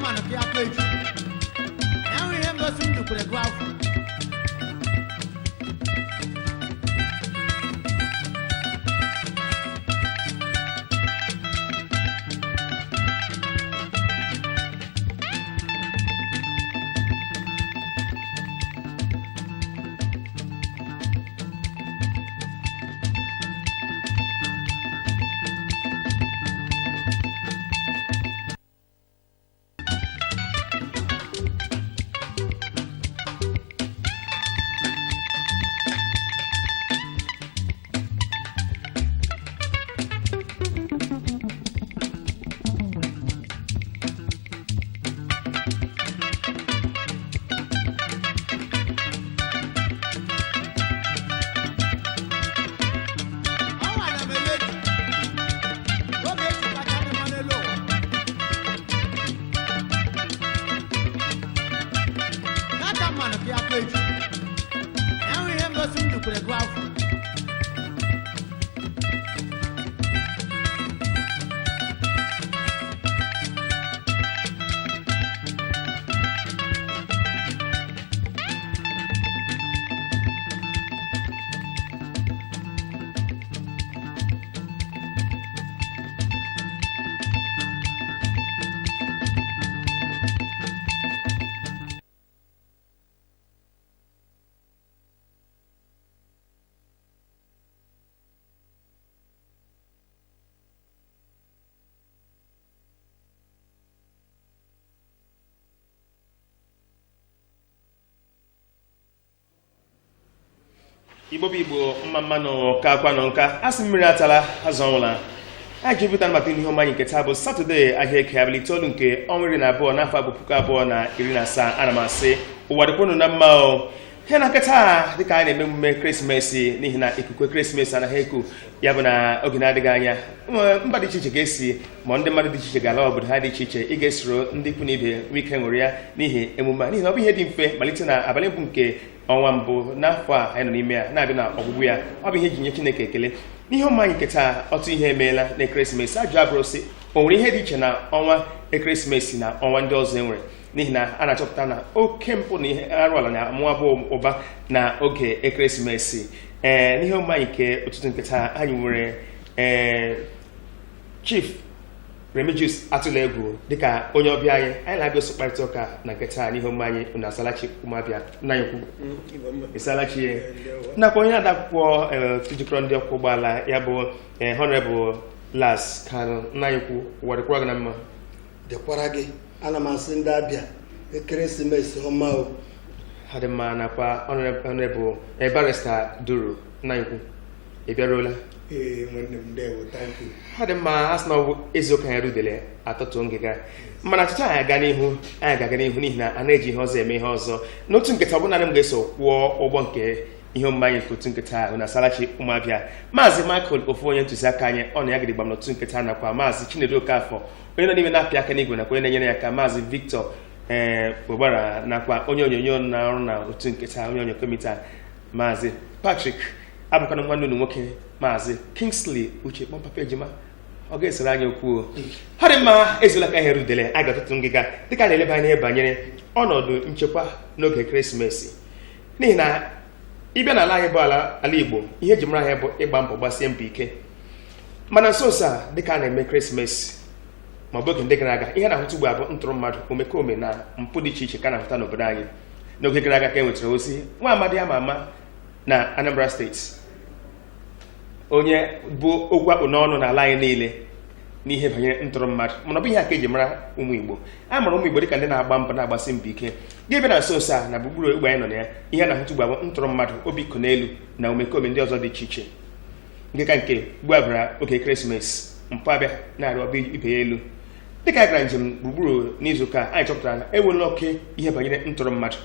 mano que acredita. É um reembolso do pregual. É um reembolso do pregual. Igbo Igbo mmanụ ka akwa nọ nka asị mmiri atala azọnwụla anyị jupụtara maka ihe ọma anyị nke taa bụ Satọde ahịa eke abalị 9 nke ọnwa 12 n'afọ 2017. Ana m asị ụwa dịkwanụ na mma o. Ihe na nketa dịka anyị na-eme emume ekeresimesi n'ihi na ikuku ekeresimesi anaghị eku ya bụ na oge na-adịghị anya mba dị iche iche ga-esi ma ndị mmadụ dị iche iche ga-ala obodo ha dị iche iche ị ga-esoro ndị ikwu na ibe nwee ike ṅụrụ ya n'ihi emume a n'ihi na ọ bụ ihe dị mfe malite na abalị mbụ nke ọnwa mbụ n'afọ a anyị nọ n'ime ya na-abịa na ọgwụgwụ ya. Ọ bụ ihe ji nye Chineke ekele n'ihe ọma anyị nke taa. Ọtụ ihe emeela na ekeresimesi. Ajụ abụrụ sị o nwere ihe dị iche na ọnwa ekeresimesi na ọnwa ndị ọzọ enwere, n'ihi na a na-achọpụta na oke mpụ na ihe arụ ala na-amụ abụ ụba na oge ekeresimesi. N'ihe ọma anyị nke ụtụtụ nke taa anyị nwere Chief Remigius Atulegwu dịka onye ọbịa anyị na-abịa oso kparịta ụka na nke taa n'ihe ọma anyị unu asalachi ụmụabịa nna anyị ukwu ịsalachi nakwa onye na-akwụkwọ tujikọrọ ndị ọkwọ ụgbọala ya bụ Honorable Las Kanu nna anyị ukwu ụwa dịkwara gị na mma. Dịkwara gị. Ana m asị ndị abịa ekeresimesi ọma o. Ha dị mma. Nakwa Honorable Barrister Duru nna anyị ukwu ị bịaruola? Nwanne m ndewo, thank you. Ha dị mma. Asị na ọ bụ eziokwu anyị rudele atụtụ ngịga mana achịcha anyị ga-aga n'ihu n'ihi na a na-eji ihe ọzọ eme ihe ọzọ. N'otu nketa ọ bụ naanị m ga-eso kwụọ ụgbọ nke ihe omume anyị nke otu nketa ahụ na Salachi ụmụabịa. Maazị Michael ofu onye ntụziaka anyị ọ na ya gidigba m n'otu nketa nakwa Maazị Chinedu Okafọ onye nọ n'ime na-apịa aka n'igwe nakwa onye na-enyere ya aka Maazị Victor Ogbara nakwa onye onyonyo na-arụ na otu nketa onye onyonyo komita Maazị Patrick abụkwana nwanne unu nwoke Maazị Kingsley Uche Kpọmpapa Ejima ọ ga-esoro anyị okwu. Ha dị mma. Ezuola ka ihe rudele a ga-atụtụ ngịga dịka a na-eleba anya banyere ọnọdụ nchekwa n'oge ekeresimesi n'ihi na ịbịa n'ala anyị bụ ala Igbo ihe eji mara anyị bụ ịgba mbọ gbasie mbọ ike. Mana nso nso a dịka a na-eme ekeresimesi ma ọ bụ oge ndị gara aga ihe na-ahụta ugbu a bụ ntụrụ mmadụ omekome na mpụ dị iche iche ka na-ahụta n'obodo anyị. N'oge gara aga ka e nwetara ozi nwa amadi ama ama na Anambra steeti onye bụ okwu akpụ n'ọnụ n'ala anyị niile n'ihe banyere ntụrụ mmadụ mana ọ bụ ihe aka eji mara ụmụ Igbo. A mara ụmụ Igbo dịka ndị na-agba mbọ na-agbasi mbọ ike ga-ebe na nso nso a na gburugburu egbe anyị nọ na ya ihe na-ahụta ugbu a bụ ntụrụ mmadụ obi iko n'elu na omekome ndị ọzọ dị iche iche. Ngịka nke ugbu a bịara oge ekeresimesi mpụ abịa na-arị ọba ibe ya elu. Dịka anyị gara njem gburugburu n'izuụka anyị chọpụtara na enwela oke ihe banyere ntụrụ mmadụ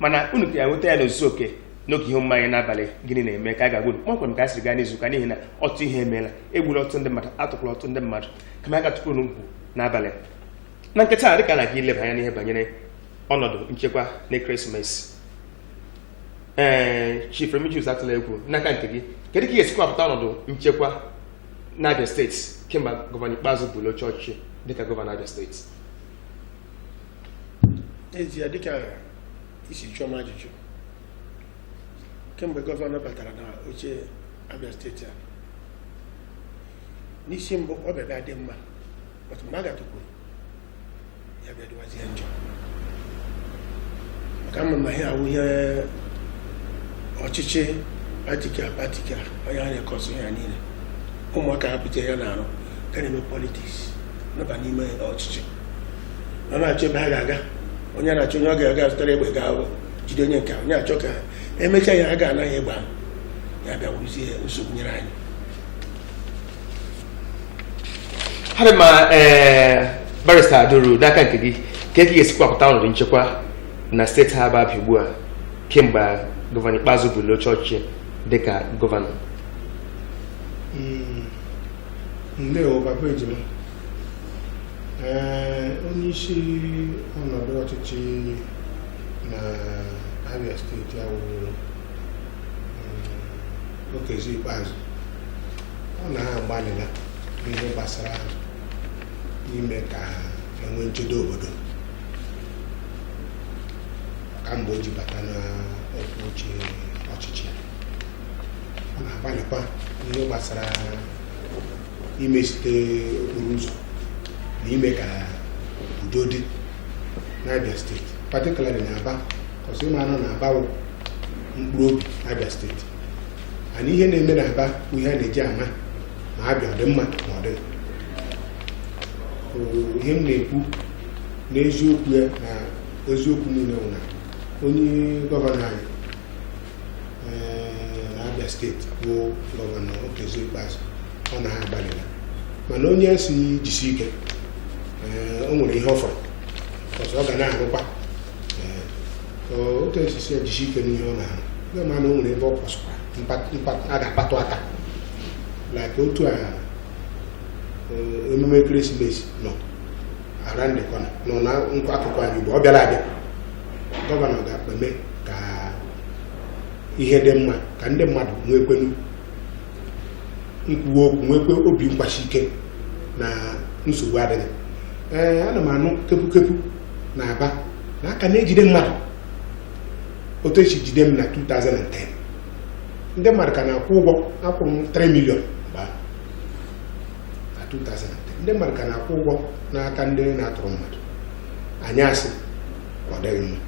mana unu ka ya nweta ya n'ozuzu oke n'oge ihe omume anyị n'abalị gịnị na-eme ka a ga-agwụ kpọmkwem ka a siri gaa n'izuụka n'ihi na ọtụ ihe emeela egburu ọtụtụ ndị mmadụ atụkwala ọtụtụ ndị mmadụ kama a ga-atụpụ n'ugwu n'abalị. Na nketa dịka na-aga ileba anya n'ihe banyere ọnọdụ nchekwa na ekeresimesi. Chief Remigius Atulegwu n'aka nke gị kedu ka ị ga-esi kọwapụta ọnọdụ nchekwa n'Abia steeti kemgbe gọvanọ Ikpeazụ bụrụ oche ọchịchị dịka gọvanọ Abia steeti? eji ya dịka isi chụọ m ajụjụ kemgbe gọvanọ batara na oche Abia steeti a n'isi mbụ ọ bịa dị mma otu mgbe a gatụkwuru ya bịa dịwazie njọ maka mma na ihe awụ ihe ọchịchị patika onye a na-ekọsụ ya niile ụmụaka hapụta ya na-arụ ka na-eme politiks nọba n'ime ọchịchị ọ na-achọ ebe ha ga-aga onye na-achọ onye ọ ga-aga zụtara egbe ga jide onye nke onye achọ ka emechaa ya a ga-anaghị egbe ahụ ya bịa wụzie nsogbu nyere anyị. ha dị ma barista Aduru n'aka nke gị ka ị ga-esikwa pụta ọnọdụ nchekwa na steeti ha Abia ugbu a kemgbe gọvanọ Ikpeazụ bụrụ oche ọchịchị dịka gọvanọ. Ndewo Papa Ejima. Onye isi ọnọdụ ọchịchị na Abia steeti ahụ Okezie Ikpeazụ ọ na-agbalịla n'ihe gbasara ime ka enwe nchedo obodo kamgbe o ji bata na okwu oche ọchịchị. Ọ na-agbalịkwa n'ihe gbasara imesite okporo ụzọ na ime ka udo dị n'Abia steeti, particularly na Aba, ọsọ ịma anọ na Aba mkpụrụ obi Abia steeti. Ana ihe na-eme na Aba bụ ihe a na-eji ama ma Abia ọ dị mma ma ọ dị. Ihe m na-ekwu n'eziokwu ya na eziokwu niile bụ na onye gọvanọ anyị na Abia steeti bụ gọvanọ Okezie Ikpeazụ ọ na-agbalịla, mana onye si jisi ike o nwere ihe ọ fọrọ ọzọ ọ ga na-arụkwa otu esisi jisi ike n'ihe ọ na-arụ ga mana o nwere ebe ọ kwụsịkwa a ga-akpatụ aka like otu a emume ekeresimesi nọ ara ndịkọna nọ na nkwa akụkụ anyị mgbe ọ bịara abịa gọvanọ ga-eme ka ihe dị mma ka ndị mmadụ nwekwenu nkwuwa okwu nwekwe obi mkpachi ike na nsogbu adịghị. Ana m anụ kepu na Aba na aka na-ejide mmadụ otu esi jide m na 2010 ndị mmadụ ka na-akwụ ụgwọ akwụrụ m 3 million na 2010 ndị mmadụ ka na-akwụ ụgwọ n'aka ndị na-atụrụ mmadụ. Anyị asị ọ dịghị mma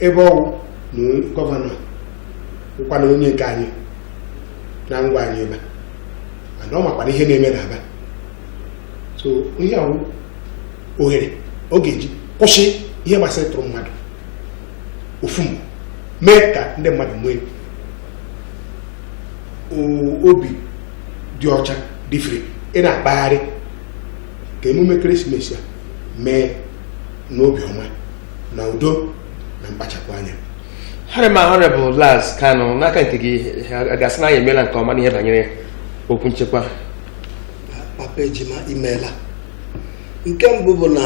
ebe ọgwụ na gọvanọ ụkwa na onye nke anyị na ngwa anyị ebe mana ọ makwara ihe na-eme na Aba, so ihe ahụ ohere ọ ga-eji kwụsị ihe gbasara ịtụrụ mmadụ ofu mgbe mee ka ndị mmadụ nwee obi dị ọcha dị firi ị na-akpagharị ka emume ekeresimesi a mee n'obi ọma na udo na mkpachapụ anya. Honorable Laz Kanu, n'aka nke gị gasị na anyị emeela nke ọma n'ihe banyere okwu nchekwa. Papa Ejima imeela. Nke mbụ bụ na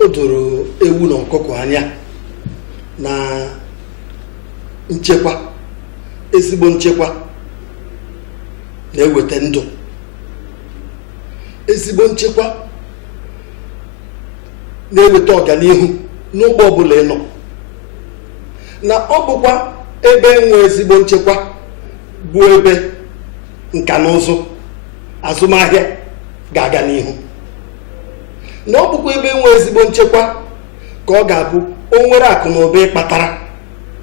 o doro ewu na ọkụkọ anya na nchekwa, ezigbo nchekwa na-eweta ndụ. Ezigbo nchekwa na-eweta ọganihu n'ụgbọ ọbụla ị nọ, na ọ bụkwa ebe enwe ezigbo nchekwa bụ ebe nka na ụzụ azụmahịa ga-aga n'ihu, na ọ bụkwa ebe enwe ezigbo nchekwa ka ọ ga-abụ o nwere akụnụba ịkpatara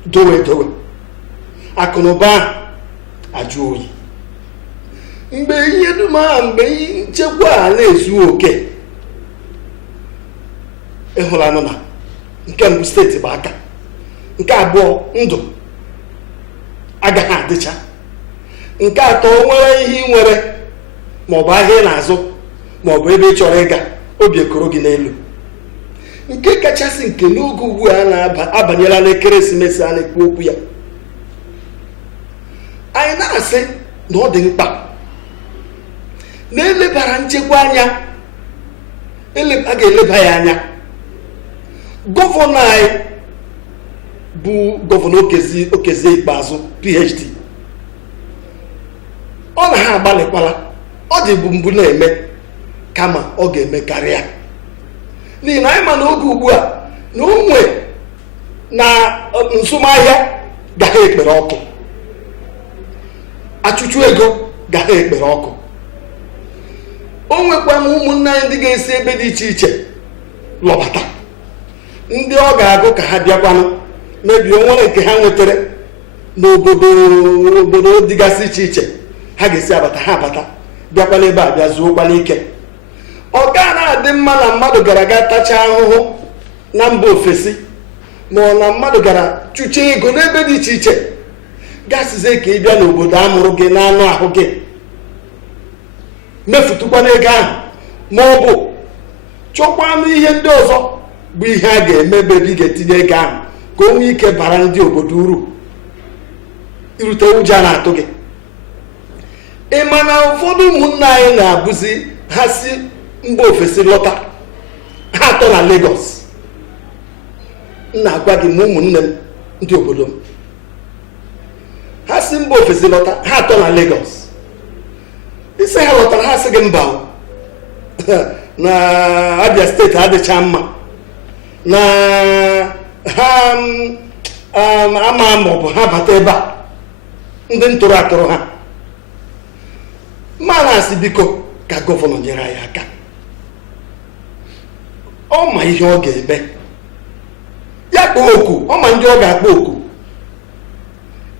dowe akụnụba ahụ ajụ oyi. Mgbe ihe dum ahụ, mgbe nchekwa a na-ezu oke, ịhụlanụ na nke mbụ steeti bụ aka, nke abụọ ndụ agaghị adịcha, nke atọ nwere ihe ị nwere maọbụ ahịa ị na-azụ maọbụ ebe ị chọrọ ịga, obi ekoro gị n'elu. Nke kachasị nke n'oge ugbu a na-abanyela n'ekeresimesi a na-ekwu okwu ya, anyị na-asị na ọ dị mkpa na-elebara nchekwa anya, a ga-eleba ya anya. Gọvanọ anyị bụ gọvanọ Okezie Ikpeazụ PhD, ọ na ha agbalịkwala, ọ dị bụ mbụ na-eme kama ọ ga-eme karịa. n'ihi na anyị ma n'oge ugbu a na onwe na nsụmahịa gaghị ekpere ọkụ, achụchụ ego gaghị ekpere ọkụ. O nwekwa m ụmụnne anyị ndị ga-esi ebe dị iche iche lọbata, ndị ọ ga-agụ ka ha bịakwanụ mebie onwere nke ha nwetara n'obodo dịgasị iche iche, ha ga-esi abata ha abata bịakwana ebe a bịa zuokwana ike. Ọ ga na-adị mma na mmadụ gara aga tachaa ahụhụ na mba ofesi, ma ọ na mmadụ gara chụcha ego n'ebe dị iche iche, gasizie ka ị bịa n'obodo amụrụ gị na anụ ahụ gị mefutụkwana ego ahụ, ma ọ bụ chọkwanụ ihe ndị ọzọ bụ ihe a ga-eme ebe ị ga-etinye ego ahụ ka o nwee ike bara ndị obodo uru, irute ụjọ na-atụ gị. Ị ma na ụfọdụ ụmụnne anyị na-abụzi ha si mba ofesi lọta, ha atọ na Lagos. M na-agwa gị ma ụmụnne m ndị obodo m, ha si mba ofesi lọta, ha atọ na Lagos. Isi ha lọtara, ha sị gị mba na Abia steeti adịcha mma, na ha ama ma ọ bụ ha bata ebe a ndị ntụrụ atụrụ ha. Ma na-asị biko ka gọvanọ nyere anyị aka, ọ ma ihe ọ ga-eme, ya kpọọ oku, ọ ma ndị ọ ga-akpọ oku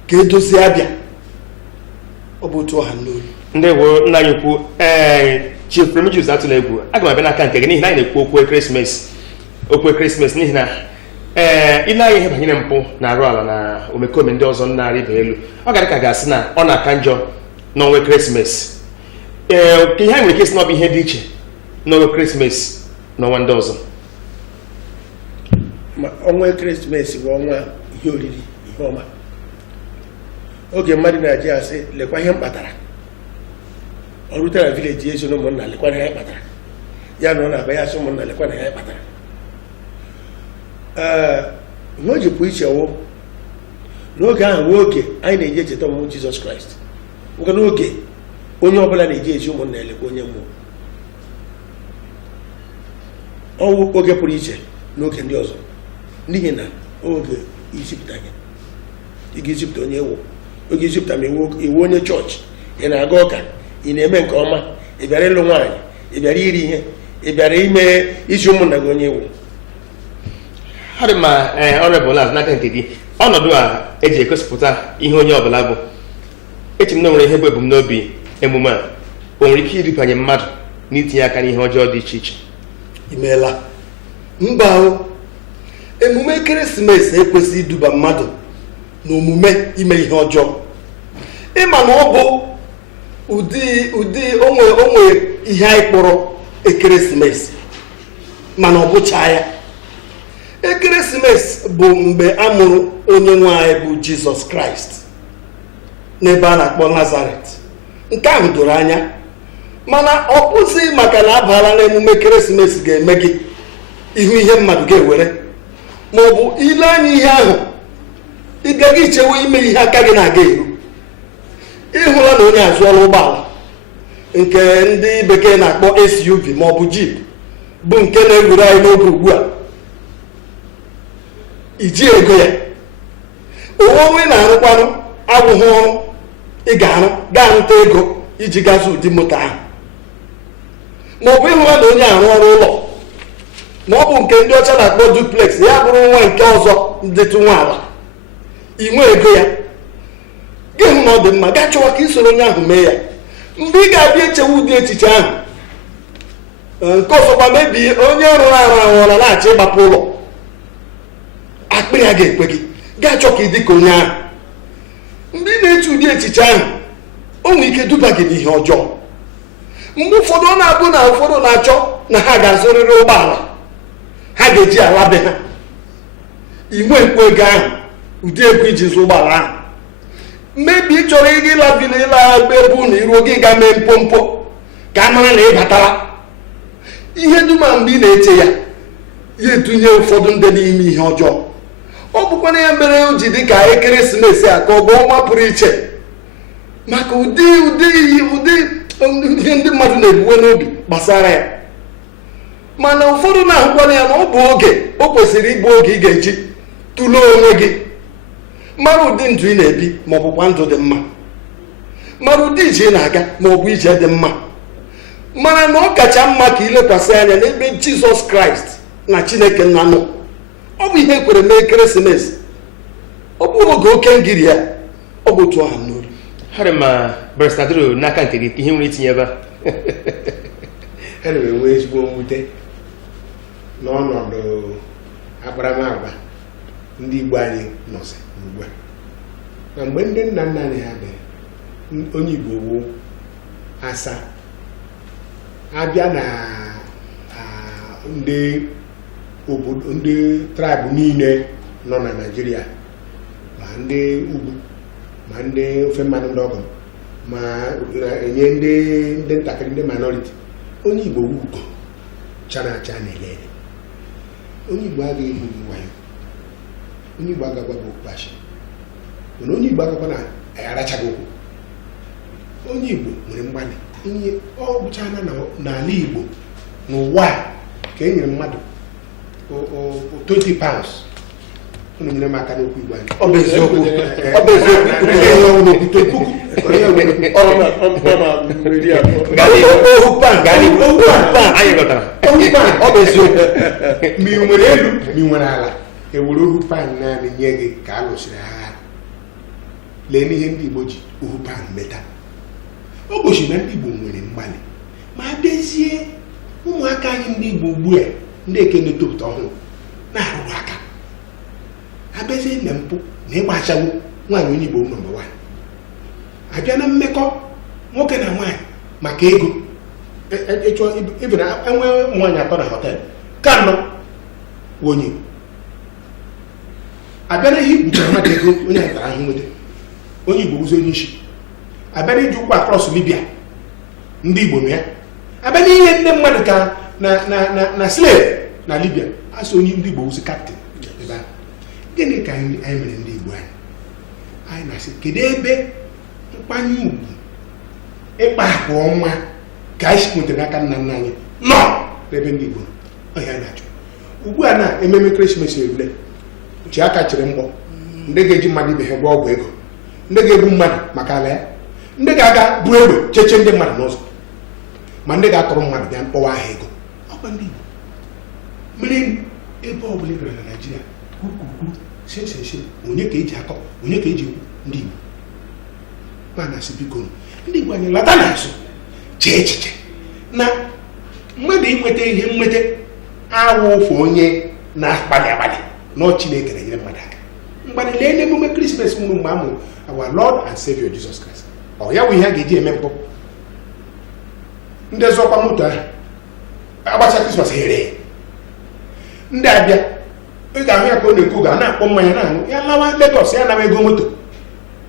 ka edozie Abịa. Ọ bụ otu ọha n'olu. Ndị bụ nna anyị ukwu Chief Remigius atụla egwu, aga m abịa n'aka nke gị n'ihi na anyị na-ekwu okwu ekeresimesi n'ihi na ile anyị ihe banyere mpụ na arụ ala na omekome ndị ọzọ na-arị ibe elu, ọ gara ka ga-asị na ọ na-aka njọ n'ọnwa ekeresimesi. Ka ihe anyị nwere ike isi na ọ bụ ihe dị iche n'ọnwa ekeresimesi n'ọnwa ndị ọzọ. Ọnwa ekeresimesi bụ ọnwa ihe oriri, ihe ọma. Oge mmadụ na-eji asị lekwa ihe m kpatara, ọ rute na vileji ezo na ụmụnna lekwa na ya kpatara, ya na ọ na-aba ya asị ụmụnna lekwa na ya kpatara. Ihe o ji pụ iche wụ n'oge ahụ nwe oge anyị na-eji echeta ọmụmụ Jizọs Kraịst, nke n'oge onye ọbụla na-eji ezi ụmụnna elekwa onye mmụọ. Ọwụ oge pụrụ iche n'oge ndị ọzọ, n'ihi na oge izipụta gị, ị ga-ezipụta onye ewu, oge izipụta ma iwu onye chọọchị, ị na-aga ụka, ị na-eme nke ọma, ị bịara ịlụ nwaanyị, ị bịara iri ihe, ị bịara ime isi ụmụnna gị onye ewu. Ha dị ma ọrịbụla n'aka nke gị, ọnọdụ a eji egosipụta ihe onye ọbụla bụ, echi m na nwere ihe bụ ebumnobi emume a, o nwere ike iripanye mmadụ n'itinye aka n'ihe ọjọọ dị iche iche. Imeela mba, emume ekeresimesi ekwesịghị iduba mmadụ n'omume ime ihe ọjọọ. Ịma na ọ bụ ụdị onwe ihe anyị kpọrọ ekeresimesi, mana ọ bụcha ya. Ekeresimesi bụ mgbe a mụrụ onye nwe anyị bụ Jizọs Kraịst n'ebe a na-akpọ Nazaret. Nke ahụ doro anya, mana ọ bụzi maka na abala na emume ekeresimesi ga-eme gị ihu ihe mmadụ ga-ewere, ma ọ bụ ile anya ihe ahụ ị gaghị ichewe ime ihe aka gị na-aga eru. Ịhụla na onye azụọla ụgbọala nke ndị bekee na-akpọ SUV ma ọ bụ Jeep, bụ nke na-ewere anyị n'oge ugbu a, iji ego ya. Onwe na-arụkwanụ abụghị ọrụ ị ga-arụ ga-arụta ego iji gazi ụdị moto ahụ. Ma ọ bụ ịhụla na onye arụ ọrụ ụlọ, ma ọ bụ nke ndị ọcha na-akpọ duplex, ya bụrụ nwa nke ọzọ ndịtụ nwa ala, inwe ego ya, gị hụ na ọ dị mma, gaa chọwa ka isoro onye ahụ mee ya. Mgbe ị ga-abịa echewe ụdị echiche ahụ, nke ọzọkwa mebie onye rụrụ arụ anwụọla na-achọ ịgbapụ ụlọ, akpịrị ya ga-ekwe gị, gaa chọ ka ị dị ka onye ahụ. Mgbe ị na-eche ụdị echiche ahụ, o nwere ike duba gị n'ihe ọjọọ. Mgbe ụfọdụ ọ na-abụ na ụfọdụ na-achọ na ha ga-azụrịrị ụgbọala ha ga-eji ala be ha, inwe nkwu ego ahụ, ụdị ego iji zụ ụgbọala ahụ. Mmebi ị chọrọ ịga ịla vila ịla ebe na iruo gị ga mee mpompo ka a mara na ị batara. Ihe duma mgbe ị na-eche ya, ya etunye ụfọdụ ndị n'ime ihe ọjọọ. Ọ bụkwana ya mere o ji dị ka ekeresimesi a ka ọ bụ ọnwa pụrụ iche, maka ụdị ihe ndị mmadụ na-ebuwe n'obi gbasara ya. mana ụfọdụ na-ahụkwana ya na ọ bụ oge o kwesịrị ịbụ oge ị ga-eji tụlee onwe gị mara ụdị ndụ ị na-ebi ma ọ bụkwa ndụ dị mma, mara ụdị ije ị na-aga ma ọ bụ ije dị mma, mara na ọ kacha mma ka ilekwasị anya n'ebe Jizọs Kraịst na Chineke nna nọ. Ọ bụ ihe ekwere mee ekeresimesi, ọ bụ oge oke ngiri ya, ọ bụ otu ọha n'olu. harị ma barịstadoro n'aka nke gị ihe nwere itinye ebe a. ana m enwe ezigbo mwute n'ọnọdụ akparamagwa ndị Igbo anyị nọzi ugbu a. Na mgbe ndị nna nna anyị ha dị, onye Igbo wụ asa abịa na ndị obodo ndị traịbụ niile nọ na Naịjirịa, ma ndị ugwu ma ndị ofe mmanụ ndị ọgọ ma enye ndị ntakịrị ndị minority, onye Igbo ugo chara acha na-ele ele. Onye Igbo agaghị ebu wayo, onye Igbo agagwa bụ okpukpachi, mana onye Igbo agagwa na arachaghị okwu. Onye Igbo nwere mgbalị ihe ọ bụchana n'ala Igbo n'ụwa ka e nyere mmadụ 20 pounds. Unu nyere m aka n'okwu Igbo anyị. Ọ bụ eziokwu, ọ bụ eziokwu. Ọ bụ eziokwu. Ma ị nwere elu ma ị nwere ala, ewere ohu pan naanị nye gị ka a lụsịrị agha. Lee n'ihe ndị Igbo ji ohu pan meta. Ọ gosi na ndị Igbo nwere mgbalị, ma dezie ụmụaka anyị ndị Igbo ugbu a ndị ekene topụta ọhụrụ na-arụrụ aka abịazie ime mpụ na ịgba achagbu nwaanyị onye Igbo nọmba 1, abịa na mmekọ nwoke na nwaanyị maka ego. Ịchọ ibe na enwe nwaanyị atọ na họteelụ ka nọ onye abịa na ihe igbuchara mmadụ ego onye anyị tara ahụ nweta, onye Igbo ụzọ onye isi abịa na iji ụkwụ akrọs Libya, ndị Igbo nọ ya abịa na ihe ndị mmadụ ka na slave na Libya, asị onye ndị Igbo ụzọ kaptịn. Gịnị ka anyị mere ndị Igbo anyị na-asị kedu ebe mkpanye ugwu ịkpa akụ ọnwa ka anyị nwetara n'aka nna nna anyị nọ n'ebe ndị Igbo ọhịa na-achọ ugbu a na ememe ekeresimesi erule ji aka chere mgbọ, ndị ga-eji mmadụ ibe ha gba ọgwụ ego, ndị ga-egbu mmadụ maka ala ya, ndị ga-aga bụ egbe cheche ndị mmadụ n'ụzọ, ma ndị ga-atụrụ mmadụ bịa mkpọwa aha ego. Ọkwa ndị Igbo mere ebe ọ bụla ebere na Naịjirịa kwukwukwu sesese onye ka eji akọ onye ka eji ekwu ndị Igbo mana asị biko ndị Igbo anyị lata n'azụ chee echiche na mmadụ inweta ihe nweta awụ ofu onye na-akpali akpali na Chineke na-enyere mmadụ aka. Mgbe lee n'emume Krismas nwụrụ mgbe a mụrụ our Lord and Savior Jesus Christ, ọ ya bụ ihe a ga-eji eme mpụ. Ndị zọkwa moto ahụ agbacha Krismas here, ndị abịa ị ga-ahụ ya ka ọ na-eko ga na-akpọ mmanya na-aṅụ ya lawa Lagos ya nawa ego moto,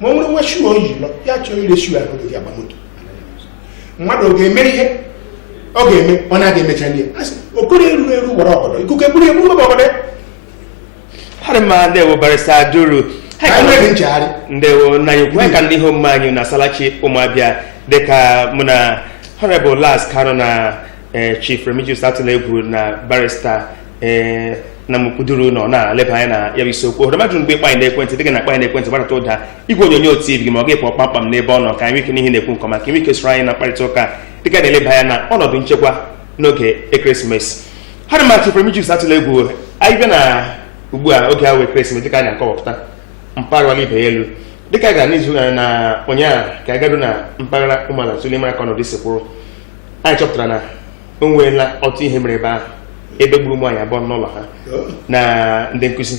ma ọ nwere nwa shuo oyi lọ ya chọọ ire shuo ahụ ga-eji agba moto. Mmadụ ọ ga-eme ihe ọ ga-eme ọ na-aga emecha ndị ya asị okoro eru eru gbara ọgọdọ ikuku eburu ebu gbaba ọgọdọ. harị ma ndewo barịstadoro Anyị nchegharị ndewo nna anyị ukwu ka ndị ihe omume anyị na Asalachi Ụmụabịa dịka mụ na Honorable Laz Kanu na Chief Remigius Atulegwu na barịsta na mkwuduru nọ na-eleba anya na ya bụ isiokwu. Hụrụ mmadụ mgbe ịkpanyị n'ekwentị dịga na akpanyị n'ekwentị gbadata ụda igwe onyonyo TV gị ma ọ ga-ekpọ kpamkpam n'ebe ọ nọ ka anyị ike n'ihe na-ekwu nke ọma ka ime ike soro anyị na mkparịta ụka dịga na-eleba anya na ọnọdụ nchekwa n'oge ekeresimesi. Harị ma Chief Remigius Atulegwu, anyị bịa na ugbu a oge ahụ ekeresimesi dịka anyị akọwapụta mpaghara ibe elu dịka gara n'izu na ụnyaahụ ka anyị gado na mpaghara Ụmụala Suleman ka ọnọdụ sikwuru. Anyị chọpụtara na o nweela ọtụ ihe mere ebe ahụ, ebe gburu ụmụ anyị abụọ n'ụlọ ha na ndị nkụzi.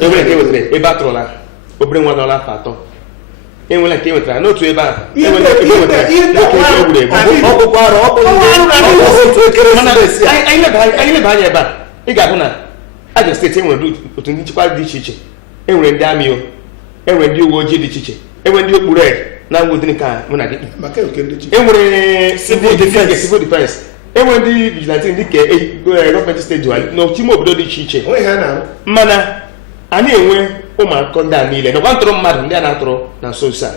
Enwere nke wetara ebe a tụrụla obere nwa n'ọla afọ 3, enwere nke wetara n'otu ebe ahụ, enwere nke wetara n'oke ebe anyị leba anya ebe a ị ga-ahụ na Abia steeti enwere otu ndị nchekwa dị iche iche, enwere ndị amị, enwere ndị uwe ojii dị iche iche, enwere ndị okpuru na ngwụdị nke mụ na gị, enwere civil defense, enwere ndị vigilante ndị ka gọọmenti steeti n'ime obodo dị iche iche. Mana a na-enwe ụmụakọ ndị a niile nakwa ntụrụ mmadụ ndị a na-atụrụ na nso nso a.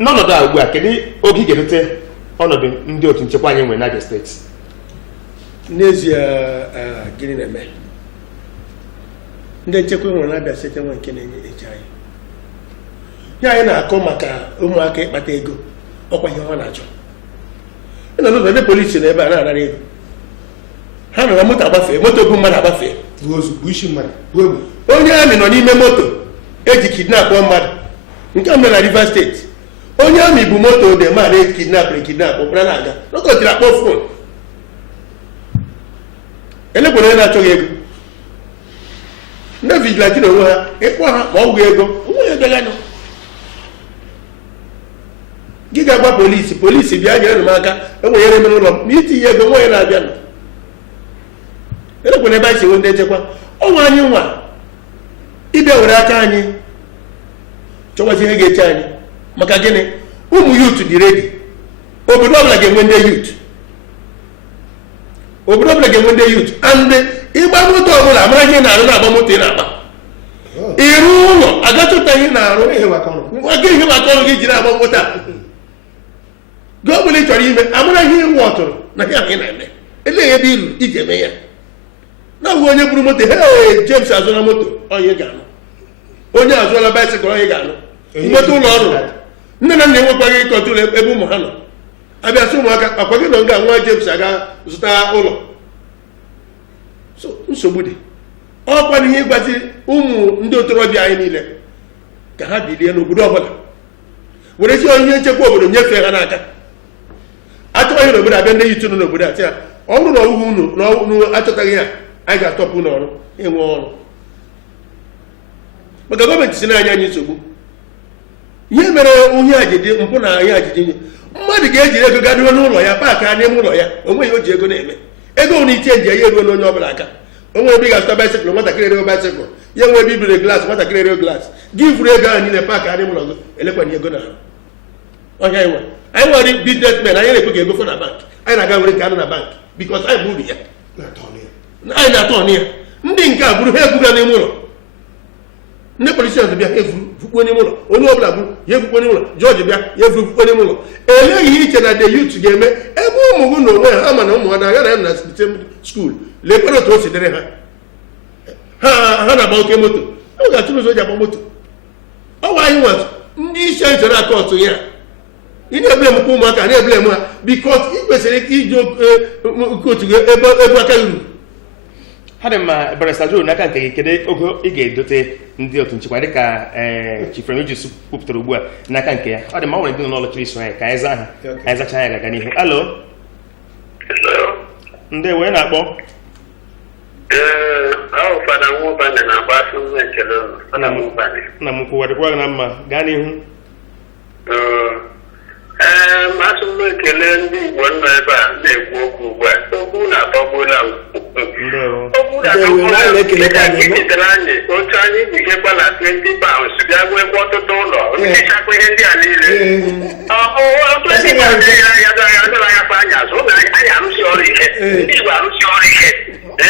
N'ọnọdụ a ugbu a kedu oge ị ga-erute ọnọdụ ndị otu nchekwa anyị nwere n'Abia steeti? n'ezie gịnị na-eme ndị nchekwa nwere na-abịa site nwa nke na-enye eji anyị ihe anyị na-akọ maka ụmụaka ịkpata ego ọkwa ihe nwa na-achọ ị nọ n'ụzọ ndị polisi na ebe a na-anara ego ha nọ na moto agbafee moto bụ mmadụ agbafee bụ isi mmadụ bụ egbe onye amị nọ n'ime moto eji kidnap mmadụ nke a mere na Rivers steeti onye amị bụ moto dị ma na-ekidnap kpara na-aga n'okotiri akpọ fon elekwere onye na-achọghị ego ndị vigilante na onwe ha ịkpọ ha ma ọ gwụ ego onwe ya bịaganụ gị ga-agba polisi bịa nyere m aka enwenyere m n'ụlọ m na itinye ego nwa ya na-abịanụ elekwere ebe anyị si nwe ndị nchekwa ọnwa anyị nwa ịbịa were aka anyị chọwazi ihe ga-eche anyị maka gịnị ụmụ yut dị redi obodo ọbụla ga-enwe ndị yut and ịgba moto ọbụla mara ihe na-arụ na-agba moto ị na-agba ịrụ ụlọ agachọta ihe na-arụ nwaga ihe maka ọrụ gị ji na-agba moto a gị ọbụla ị chọrọ ime amara ihe ịnwe ọtụrụ na ihe ahụ ị na-eme ele ebe iru iji eme ya na-agwụ onye buru moto James azụla moto onye ga-anụ onye azụọla baisikụl onye ga-anụ nweta ụlọ ọrụ nne na nna enwekwaghị ịkọtụrụ ebe ụmụ ha nọ abịa sị ụmụaka akwa gị nọ nga nwa James aga zụta ụlọ nsogbu dị ọkwa na ihe ịgbazi ụmụ ndị otorobịa anyị niile ka ha bilie n'obodo ọbụla werezi onye nchekwa obodo nyefee ha n'aka achọghị ihe n'obodo abịa ndị yitu nọ n'obodo a ya ọ bụrụ na ọwụghị unu achọtaghị ya anyị ga-atọpụ n'ọrụ ịnwe ọrụ maka gọọmenti si na-anya anyị nsogbu ihe mere onye ajidi mpụ na ihe ajidi nye mmadụ ga-ejiri ego gaduo n'ụlọ ya paakị ha n'ime ụlọ ya onweghị o ji ego na-eme ego na iche nji ya eruo n'onye ọbụla aka onwe ebe ị ga-azụta baisikụl nwatakịrị erego baisikụl ya nwe ebe ibere glaasị nwatakịrị erego glaasị gị vụrụ ego ahụ niile paakị ha n'ime ụlọ gị elekwana ego na ọhịa anyị nwere biznesmen anyị na-ekwe ka ego fọ na bankị anyị na-aga were nke anụ na bankị bikọs anyị bụ uru ya anyị na-atọ ọnụ ya ndị nke a bụrụ ha ebuga n'ime ụlọ ndị polisians bịa ha evukpo n'ime ụlọ onye ọbụla bụrụ ya evukpo n'ime ụlọ jọji bịa ya evukpo n'ime ụlọ eleghị iche na the youth ga-eme ebe ụmụ gị na onwe ha ma na ụmụ ha na-aga na na skuul lekpere otu o si dịrị ha na-agba oke moto a ga-atụrụ ụzọ ji agba moto ọnwa anyị nwa ndị isi anyị chọrọ aka ọtụ ya ị na-ebule m kwa ụmụaka na-ebule m ha bikọs ị kwesịrị iji otu gị ebe aka uru ha dị mma barista Joe n'aka nke gị kedu ogo ị ga-edote ndị otu nchekwa dịka Chief Remigius kwupụtara ugbu a n'aka nke ya ọ dị mma nwere ndị nọ n'ụlọ chọrọ iso anyị ka anyị zaa ha anyị zachaa ya ga-aga n'ihu alo ndị wee na-akpọ nna m kwụwadịkwa gị na mma gaa n'ihu masị m ekele ndị Igbo nọ ebe a na-ekwu okwu ugbu a okwu na-atọgbuola m okwu na-atọgbuola m eketere anyị otu anyị bihekwa na 20 pounds bịa nwekwa ọtụtụ ụlọ nchekwa ihe ndị a niile adọrọ ya kwa anyị azụ anyị arụsi ọrụ ike ndị Igbo arụsi ọrụ ike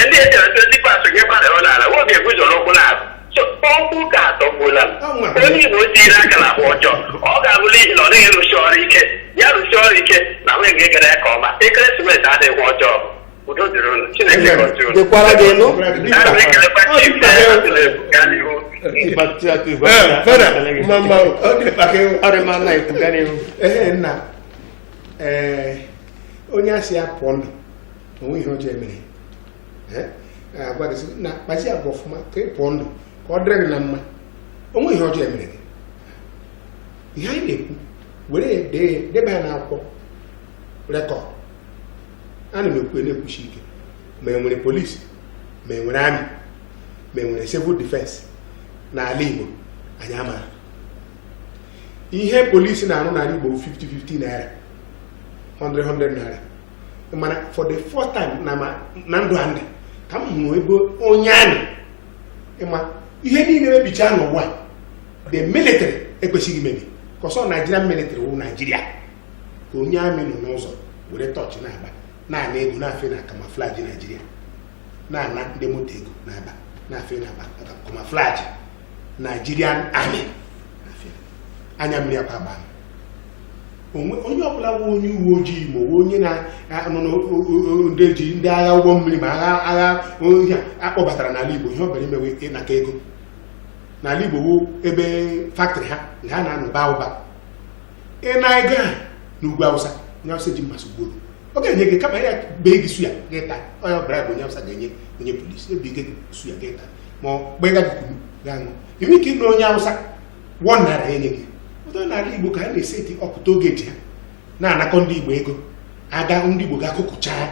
ndị echere 20 pounds nyekwana n'ala nwoge eguzoro ụkwụ na-azụ okwu ga-atọgbuola m onye Igbo tiiri aka na ahụ ọjọọ ọ ga-abụla ihi na ọ dịghị rụsi ọrụ ike ya rụsi ọrụ ike na nwee nke gara ya ka ọma ekeresimesi adịghị ọjọọ udo dịrị unu Chineke gọzie unu dịkwara gị nụ ekelekwa chief gaa n'ihu nna onye asị ya pụọ ndụ onwe ihe ọjọọ emere agwa gị na kpazi agwa ọfụma ka ị pụọ ndụ ka ọ dịrị gị na mma onwe ihe ọjọọ emere gị ihe anyị na-ekwu were deba ya n'akwụkwọ rekọd ana m ekwu na-ekwuchi ike ma e nwere polisi ma e nwere amị ma e nwere civil defense n'ala Igbo anyị amaara ihe polisi na-arụ n'ala Igbo 50-50 naira 100 naira mana for the first time na ndụ andị ka m hụrụ ebe onye amị ịma ihe niile mebicha n'ụwa the military ekwesịghị imebi kọsọ Nigerian military wụ Nigeria ka onye amị nọ n'ụzọ were tọọchị na-agba na-ana ego na-afe na kamaflaji Nigeria na-ana ndị moto ego na-aba na-afe na kamaflaji Nigerian army anya mmiri akwa agba onye ọbụla bụ onye uwe ojii ma onye na-anọ ndị agha ụgbọ mmiri ma agha ohi akpọbatara n'ala Igbo ihe ọ bịara imewe ịnaka ego n'ala Igbo wu ebe faktịrị ha na ha na-anọ baa ụba ịna ego a n'ugwu Awụsa onye Awụsa ji mmasị gbuo ọ ga-enye gị kama ya bee gị suya gịta onye ọbara bụ onye Awụsa ga-enye onye polisi ebe ike suya gịta ma ọ gbega gị kwuru ga-aṅụ ime ike ịnụ onye Awụsa wọ naira enye gị ụtọ n'ala Igbo ka a na-eseti ọpụta oge eji ha na-anakọ ndị Igbo ego aga ndị Igbo ga-akụkụchaa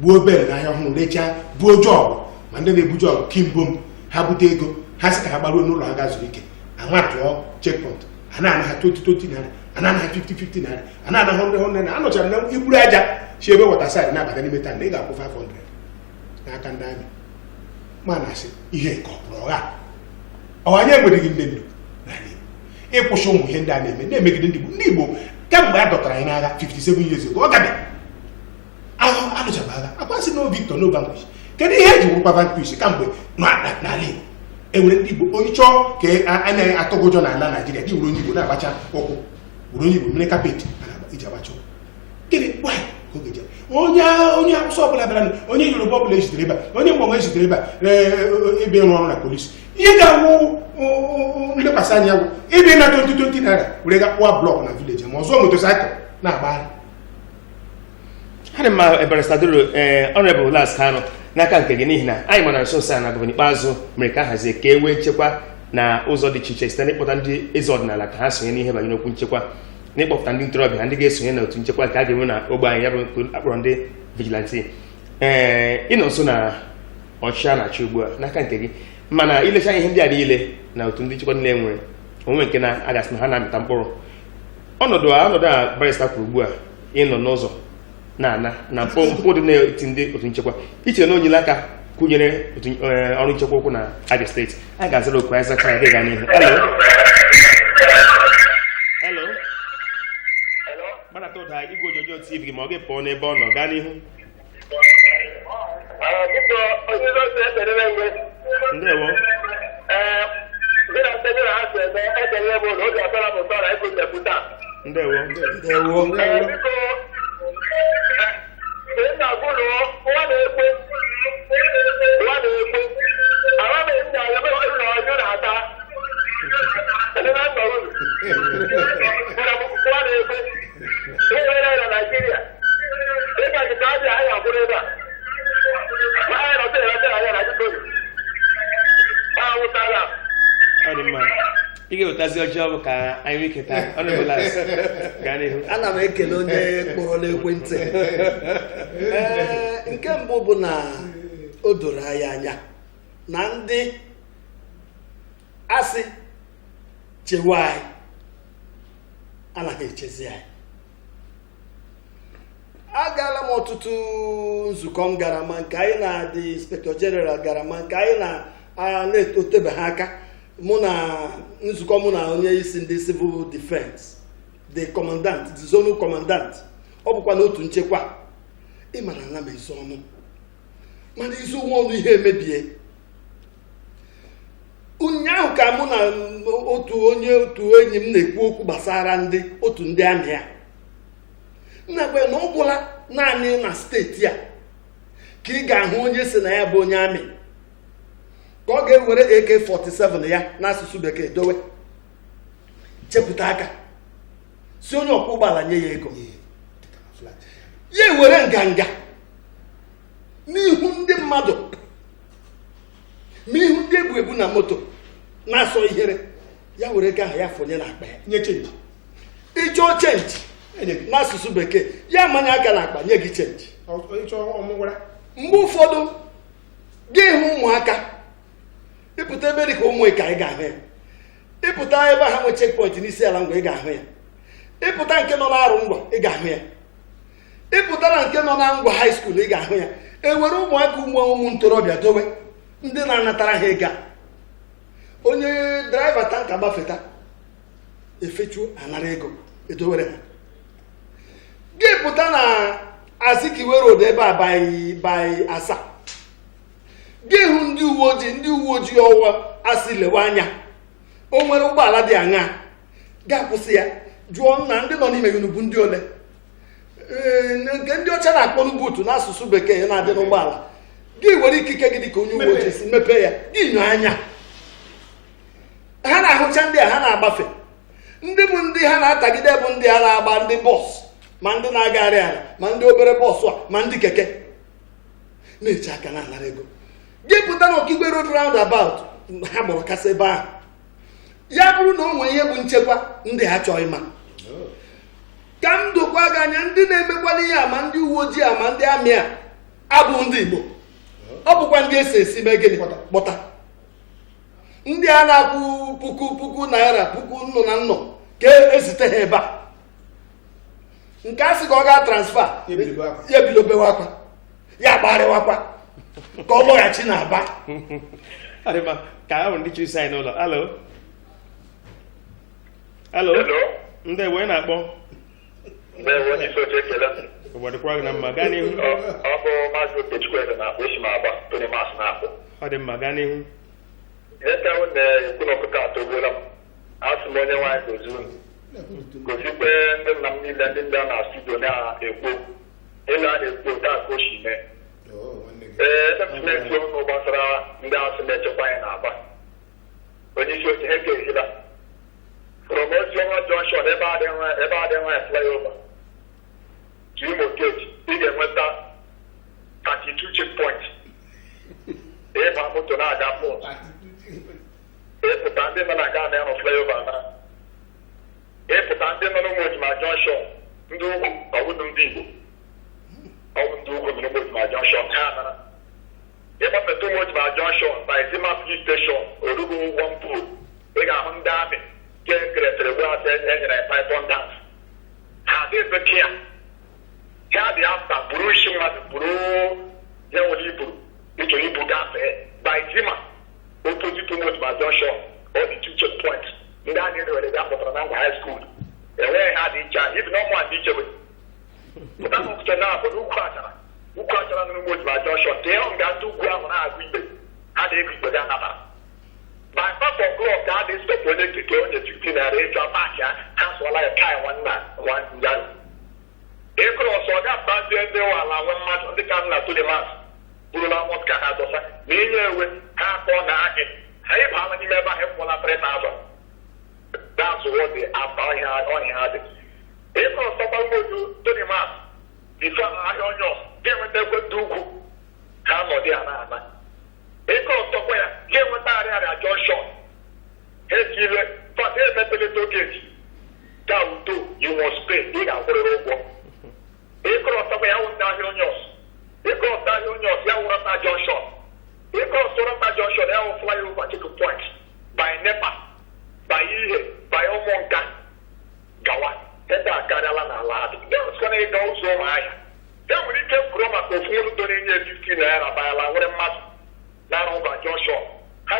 gbuo bel n'ahịa ọhụrụ rechaa buo jọọgụ ma ndị na-ebu jọọgụ kimbom ha bute ego ha sị ka ha gbaruo n'ụlọ ha ga-zuru ike amatụọ chekpọnt a na-ana ha 20 naira a na-ana ha 50 naira a na-ana ha 100 naira anọchara na iburu aja si ebe wọtasaịdị na-abata n'ime taa na ị ga-akwụ 500 n'aka ndị amị ma na-asị ihe nke ọ bụrụ ọha anyị enwereghị ndị ndu n'ala Igbo ịkwụsị ụmụ ihe ndị a na-emegide ndị Igbo kemgbe a dọtara anyị n'agha 57 years ago ọ gabe ahụ alụchaba agha akwasị na Victor no vanquish kedu ihe eji wụrụkwa vanquish kamgbe n'ala Igbo enwere ndị Igbo onye chọọ ka a na-atụgụ ụjọ n'ala Naịjirịa dị wuru onye Igbo na-agbacha ụkwụ wuru onye Igbo mere kapeti iji agbacha ụkwụ gịnị nwanyị ka oge je onye Awụsa ọbụla bịara onye Yoruba ọbụla ejidere ebe a onye mgbanwe ejidere ebe a ebe ịrụ ọrụ na polisi ihe ga-awụ nlekwasị anya wụ ebe na 20 naira were ga kpụọ blọk na vileji ma ọzọ motosaịkụl na-agbagharị ha dị mma Barrister Honorable Last Kanu n'aka nke gị n'ihi na anyị mana nso nso na gọvanọ ikpeazụ mere ka hazie ka e nwee nchekwa na ụzọ dị iche iche site n'ịkpọta ndị eze ọdịnala ka ha sonye n'ihe banyere okwu nchekwa na ịkpọpụta ndị ntorobịa ha ndị ga-esonye na otu nchekwa nke a ga-enwe na ogbe anyị ya bụ akpọrọ ndị vigilanti ịnọ nso na ọchịchị a na-achị ugbu a n'aka nke gị mana ilecha ihe ndị a niile na otu ndị nchekwa niile nwere onwe nke na-agasị na ha na-amịta mkpụrụ ọnọdụ a Barrister kwuru ugbu a ịnọ n'ụzọ na-ana na mpụ dị na-eti ndị otu nchekwa iche na onyele aka kwụnyere ọrụ nchekwa ụkwụ na Abia steeti a ga-azara okwu anyị zacha ya ga n'ihu gbanata ụda igwe onyonyo TV gị ma ọ gị pụọ n'ebe ọ nọ gaa n'ihu ndewo ndewo ị ga-ewetazi ọjọọ bụ ka anyị weketa ọnụbụla gaa n'ihu. Ana m ekele onye kpọrọ n'ekwentị nke mbụ bụ na o doro anyị anya na ndị asị chewe anyị anaghị echezi anyị. Agaala m ọtụtụ nzukọ m gara ma nke anyị na the Inspector General gara ma nke anyị na-etotebeghị aka mụ na nzukọ mụ na onye isi ndị civil defense the commandant the zonal commandant ọ bụkwa n'otu nchekwa ịmara na m ezo ọnụ mana izu nwa ọnụ ihe emebie. Ụnyaahụ ka mụ na otu enyi m na-ekwu okwu gbasara otu ndị amị a nnagbe na ọ gwụla naanị na steeti a ka ị ga-ahụ onye si na ya bụ onye amị ka ọ ga-ewere AK-47 ya n'asụsụ bekee dowe chepụta aka si onye ọkwọ ụgbọala nye ya ego ya ewere nganga n'ihu ndị mmadụ ma ihu ndị ebu na moto na-asọ ihere ya were ego ahụ ya fọnye n'akpa ya nye chenji ịchọọ chenji n'asụsụ bekee ya manye aka n'akpa nye gị chenji. Mgbe ụfọdụ gị hụ ụmụaka ịpụta ebe dị ka ụmụ ka ị ga-ahụ ya, ịpụta ebe ha nwe checkpoint n'isi ala ngwa ị ga-ahụ ya, ịpụta nke nọ n'arụ ngwa ị ga-ahụ ya, ịpụtara nke nọ na ngwa high school ị ga-ahụ ya. Ewere ụmụaka ụmụ ntorobịa dowe ndị na-anatara ha ego. Onye draiva tanka gbafeta efechuo anara ego edowere ha. Gị pụta na Azikiwe road ebe a by Asa gị hụ ndị uwe ojii ọwa asị lewe anya o nwere ụgbọala dị aṅa ga-akwụsị ya jụọ na ndị nọ n'ime unu bụ ndị ole nke ndị ọcha na-akpọnụ buutu n'asụsụ bekee na-adị n'ụgbọala gị were ikike gị dịka onye uwe ojii si mepee ya gị nyụọ anya ha na-ahụcha ndị a ha na-agbafe ndị bụ ndị ha na-atagide bụ ndị a na-agba ndị bọs ma ndị na-agagharị ala ma ndị obere bọsụ a ma ndị keke na-eche aka na-anara ego gị pụta na Okigwe road roundabout ha gbọrọ kasị ebe ahụ ya bụrụ na o nwere ihe bụ nchekwa ndị ha chọghị ma ka m dokwa gị anya ndị na-emekwala ihe a ma ndị uwe ojii a ma ndị amị a abụ ndị Igbo ọ bụkwa ndị esi mee gịnị kpọta ndị a na-akwụ puku naira puku nnụ na nnụ ka ezite ha ebe a nke a sị ka ọ gaa transfa ya ebido bewe akwa ya gbarịwakwa ka ọ lọghachi na Aba ka ahụ ndị chiri anyị n'ụlọ alo ndị wee na-akpọ ụbọdịkwa gị na mma gaa n'ihu ọ bụ maazị Okechukwu na-akpọ esi m Aba Tony Mas na-akpọ ọ dị mma gaa n'ihu ihe ka ahụ na-ekwu na ọkụkọ atọgbuola m asị m onye nwaanyị gozikwe ndị nna m niile ndị ndị a na studio na-ekwu ịla a na-ekwu otu aka o si mee depụtmenti ọnụ gbasara ndị asị na-echekwa anyị na-Aba onye isi oche ha ga-ehila from Oziọma Junction ebe adịghị flyover to Imo Gate ị ga-enweta 32 checkpoint ịba moto na-aga port ịpụta ndị nọ na-aga na-enụ flyover na ịpụta ndị nọ n'Ụmụ Ejima Junction ndị ugwu ọbụdụ ndị Igbo ọbụ ndị ugwu n'Ụmụ Ejima Junction ha nara ịgbapeta Ụmụ Ejima Junction na Izima Police Station orugbo ụgwọ mpụ ị ga-ahụ ndị amị nke keretere gwa asị enyere python dance ha dị bekee ha dị afta buru isi mmadụ buru ya nwere iburu ịchọrọ ibu gafee by Izima opposite Ụmụ Ejima Junction ọ dị 2 checkpoint ndị a na-ewere ga pụtara na ngwa high school enweghị ha dị iche ibi na ọmụ dị iche pụta n'ụtụtụ na-abụ n'ukwu achara na Ụmụ Ejima Junction tee ọ nga ndị ugwu ahụ na-agụ igbe ha na-egu igbe ga nabara by 5 o'clock ka a dị inspectọ onye keke onye 15 naira ịchọ paakị ha sụọla ya kai nwanna ịkụrụ ọsọ ga-apụta ndị ala nwe mmadụ ndị ka nna Tony Mas burula mọtka ha dọsa na inye ewe ha akpọ na akị ha ịbala n'ime ebe ahụ ịkwụla 3,000 that's what the after ọhịa ha dị ịkụrụ ọsọkwa mgboju Tony Mas bifo ahịa onye ọsọ ga-enweta ekwentị ukwu ha nọdị ya na-ana ịkụrụ ọsọkwa ya ga-enweta arịarịa junction ha ejile fata emeteleta ogeji ga udo you must pay ị ga-akwụrịrị ụgwọ ịkụrụ ọsọkwa ya wụta ahịa onye ọsọ ịkụrụ ọsọ ahịa onye ọsọ ya wụrọta junction ịkụrụ ọsọ rọta junction ya wụ flyover checkpoint by NEPA by ihe by ụmụnka gawa ebe akarịala n'ala adị na ịga ụzọ ụmụ ahịa e nwere ike mkpụrụ maka ofu ụlọ na-enye 15 naira bayala nwere mmadụ na ụba junction ha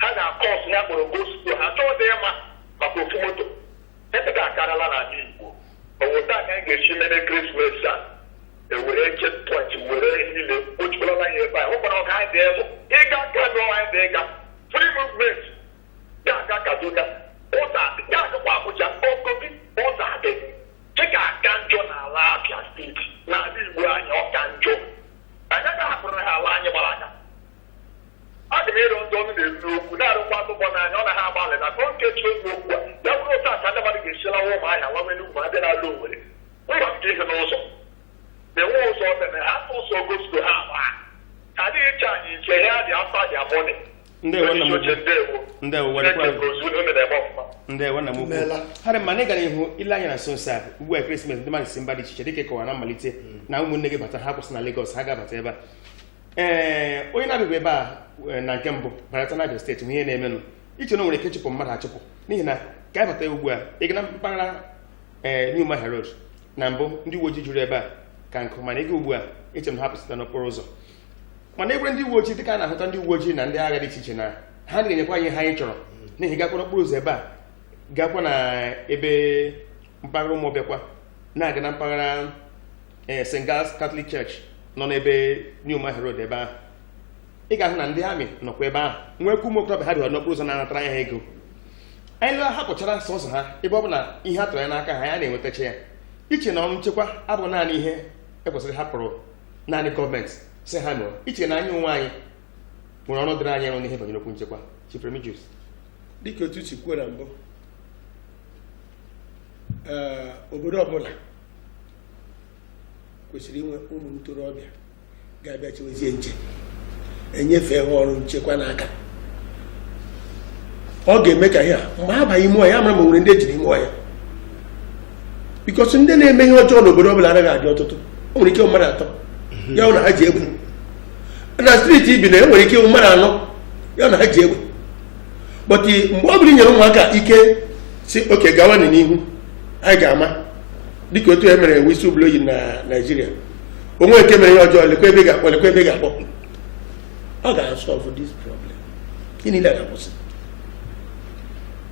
ga-akọ ọsụ ya kpọrọ gospel ha chọọ dị mma maka ofu moto ebe ga-akarịala n'ala Igbo obodo a ka anyị ga-esi mere Krismas a ewere checkpoint were niile kpochikwala ya ebe a ụkpara ọga anyị dị elu ịga Kano anyị dị ịga free movement ga-aga Kaduna ụzọ adị ga-agakwa Abuja Okobi ụzọ adị dịka aka njọ n'ala Abia steeti n'ala Igbo anyị ọka njọ anyị ga-ahapụrụ ha ala anyị gbara aka aga m ịrụ ndị ọnụ na-eru okwu na-arụkwa atụbọ n'anya ọ na ha agbalị na ka oke chie okwu a ya bụrụ otu aka ndị mmadụ ga-esilawa ụmụ ahịa lawe n'ugwu adị n'ala Owerri mba nke ihe n'ụzọ na-enwe ụzọ ọbịa ha atụ ụzọ gospel ha agba adịghị iche anyị iche ha dị afọ dị amụnị ndewo na mokwu harị mma na ịgara ihu ile anya na nso nso a ugbu a ekeresimesi ndị mmadụ si mba dị iche iche dịka ịkọwa na mmalite na ụmụnne gị bata ha kwụsị na Lagos ha ga-abata ebe a onye na-abịbụ ebe a na nke mbụ barata na Abia steeti ihe na-emenụ iche na nwere ike chụpụ mmadụ achụpụ n'ihi na ka anyị bata ya ugbu a ị ga na mpaghara New Mahia Road na mbụ ndị uwe ojii juru ebe a ka nkụ mana ego ugbu a eche m ha pụsịta n'okporo ụzọ mana egwere ndị uwe ojii dịka a na-ahụta ndị uwe ojii na ndị agha dị iche iche na ha na-enyekwa ihe ha anyị chọrọ n'ihi gakwa n'okporo ụzọ ebe a gakwa na ebe mpaghara ụmụọbịakwa na-aga na mpaghara St. Giles Catholic Church nọ n'ebe New Mahia Road ebe ahụ ị ga-ahụ na ndị amị nọkwa ebe ahụ nwekwa ụmụ okorobịa ha dịwa n'okporo ụzọ na-anatara ya ha ego anyị lụọ hapụchara sọsọ ha ebe ọ bụ na ihe atụrụ ya n'aka ha ya na-enwetacha ya iche na ọrụ nchekwa abụ naanị ihe ekwesịrị hapụrụ naanị gọọmenti si ha mere iche na anyị onwe anyị nwere ọrụ dịrị anyị ọrụ n'ihe banyere okwu nchekwa Chief Remigius dịka otu si kwuo na mbụ obodo ọbụla kwesịrị inwe ụmụ ntorobịa ga-abịa chewezie nche enyefee ha ọrụ nchekwa n'aka ọ ga-eme ka ya mgbe ha banye ime ọhịa amara ma nwere ndị ejiri ime ọhịa bikọs ndị na-eme ihe ọjọọ n'obodo ọbụla anaghị adị ọtụtụ o nwere ike mmadụ atọ ya hụ na ha ji egbe na steeti ibi na enwere ike mmadụ anọ ya na ha ji egbe bọtị mgbe ọ bụla nyere ụmụaka ike si oke gawanị n'ihu anyị ga-ama dịka otu e mere whistleblower na Naịjirịa onwe nke mere ihe ọjọọ lekwa ebe ga-akpọ lekwa ebe ga-akpọ ọ ga-asolve this problem gịnị ga-akwụsị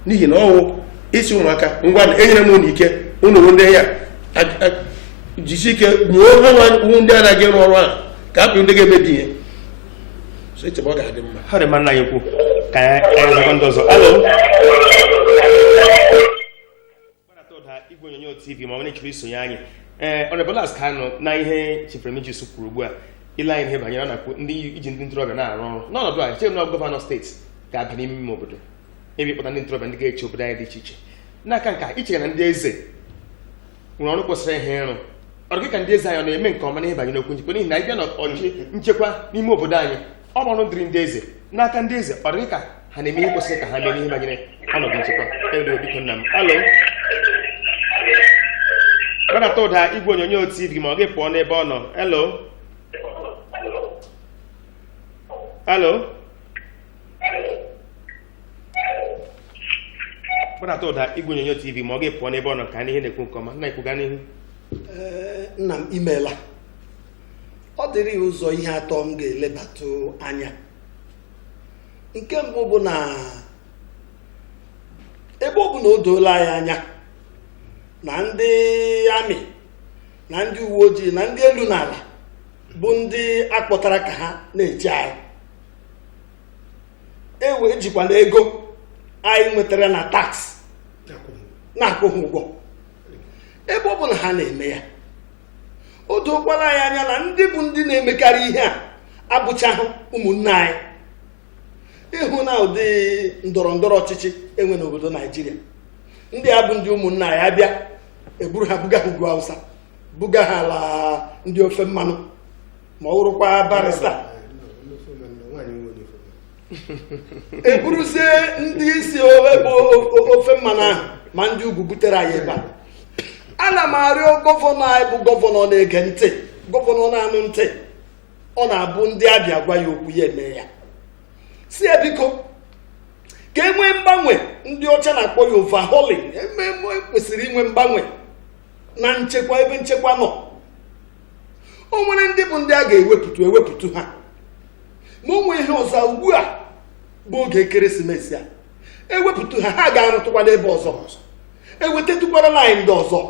n'ihi na ọwụ isi ụmụaka ngwa enyere m ụlọ ike ụnụ ndị ya jisi ike gbuo ha nwa ndị anaghị ịrụ ọrụ ahụ ka hapụ ndị ga-emebi ihe so echebe ọ ga-adị mma ha dị mma nna anyị kwu ka anyị zaba ndị ọzọ alo gbarata ụda igwe onyonyo TV ma ọ na-echiri isonye anyị Honorable Kanu na ihe Chief Remigius kwuru ugbu a ile anyị ihe banyere na ndị iji ndị ntorobịa na-arụ ọrụ n'ọnọdụ a chere na gọvanọ steeti ga-aba n'ime ime obodo ebe ịkpọta ndị ntorobịa ndị ga-eche obodo anyị dị iche iche n'aka nke ichere na ndị eze nwere ọrụ kwesịrị ihe ịrụ ọrụ gị ka ndị eze anyị ọ na-eme nke ọma n'ihe banyere okwu nchekwa n'ihi na ịbịa na ọchịchị nchekwa n'ime obodo anyị ọ bụ ọrụ dịrị ndị eze n'aka ndị eze ọ dịghị ka ha na-eme ihe kwesịrị ka ha mee n'ihe banyere ọnọdụ nchekwa edo biko nna m alo gbanata ụda igwe onyonyo TV ma ọ gị pụọ n'ebe ọ nọ elo alo gbanata ụda igwe onyonyo TV ma ọ gị pụọ n'ebe ọ nọ ka anyị ihe na-ekwu nke ọma nna ekwuga n'ihu nna m imeela ọ dịrị ụzọ ihe atọ m ga-elebatụ anya nke mbụ bụ na ebe ọ bụ na o doola anyị anya na ndị amị na ndị uwe ojii na ndị elu na ala bụ ndị akpọtara ka ha na-eche anyị ejikwana ego anyị nwetara na tax na-akwụghị ụgwọ ebe ọ bụ na ha na-eme ya o dokwara anyị anya na ndị bụ ndị na-emekarị ihe a abụchaghị ụmụnne anyị ịhụ na ụdị ndọrọ ndọrọ ọchịchị enwe n'obodo Naịjirịa ndị a bụ ndị ụmụnne anyị abịa eburu ha buga ha ugwu Hausa buga ha ala ndị ofe mmanụ ma ọ wụrụkwa barista eburuzie ndị isi ebe ofe mmanụ ahụ ma ndị ugwu butere anyị ebe a ana m arịọ gọvanọ anyị bụ gọvanọ na-ege ntị gọvanọ na-anụ ntị ọ na-abụ ndị abịa gwa ya okwu ya eme ya si ya biko ka e nwee mgbanwe ndị ọcha na-akpọ ya overhauling kwesịrị inwe mgbanwe na nchekwa ebe nchekwa nọ o nwere ndị bụ ndị a ga-ewepụtụ ha ma o nwee ihe ọzọ ugbu a bụ oge ekeresimesi a ewepụtụ ha ga-arụtụkwa n'ebe ọzọ ewetatụkwara anyị ndị ọzọ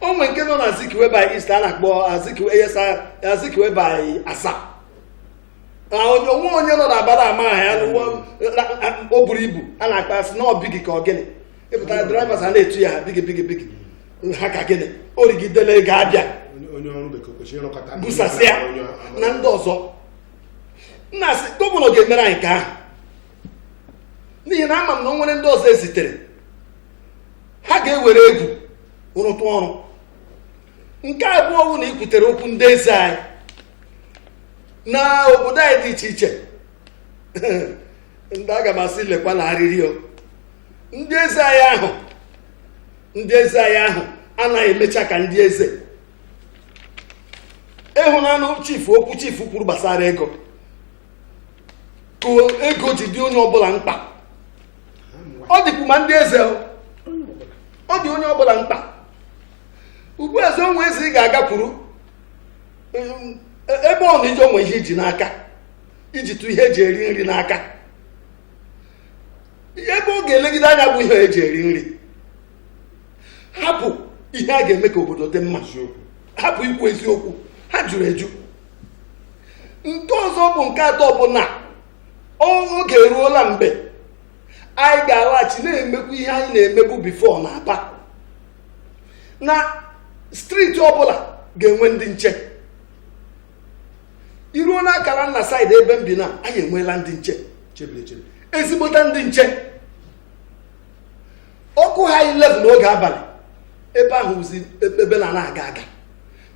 o nwere nke nọ na Azikiwe by East a na-akpọ Azikiwe by Asa onye nọ na abara ama ya o buru ibu a na-akpa asị na ọ bigi ka ọ gịnị ịpụtara drivers a na-etu ya ha bigi ha ka gịnị o rigidela ego abịa busasịa na ndị ọzọ nna asị gọvanọ ga-emere anyị nke ahụ n'ihi na ama m na o nwere ndị ọzọ ezitere ha ga-ewere egwu rụtụ ọrụ nke abụọ bụ na ikwutere okwu ndị eze anyị na obodo anyị dị iche iche ndị aga m asị lekwa na arịrị o ndị eze anyị ahụ anaghị emecha ka ndị eze ịhụnanụ okwu chifu kwuru gbasara ego ka ego ji dị onye ọbụla mkpa ọ dịkwu ma ndị eze ọ dị onye ọbụla mkpa ugbu eze onwe eze ị ga-agakwuru ebe ọ na iji onwe ihe iji n'aka iji tụ ihe eji eri nri n'aka ebe ọ ga-elegide anya bụ ihe eji eri nri hapụ ihe a ga-eme ka obodo dị mma hapụ ikwu eziokwu ha jụrụ eju nke ọzọ bụ nke atọ bụ na oge eruola mgbe anyị ga-alaghachi na-emekwu ihe anyị na-emebu bifo na Aba, na steeti ọbụla ga-enwe ndị nche. Iruo n'akara nna saịdị ebe m bi na anyị enweela ndị nche, ezigbota ndị nche. Ọkụ ha 11 n'oge abalị ebe ahụ ụzi ebe na-aga aga,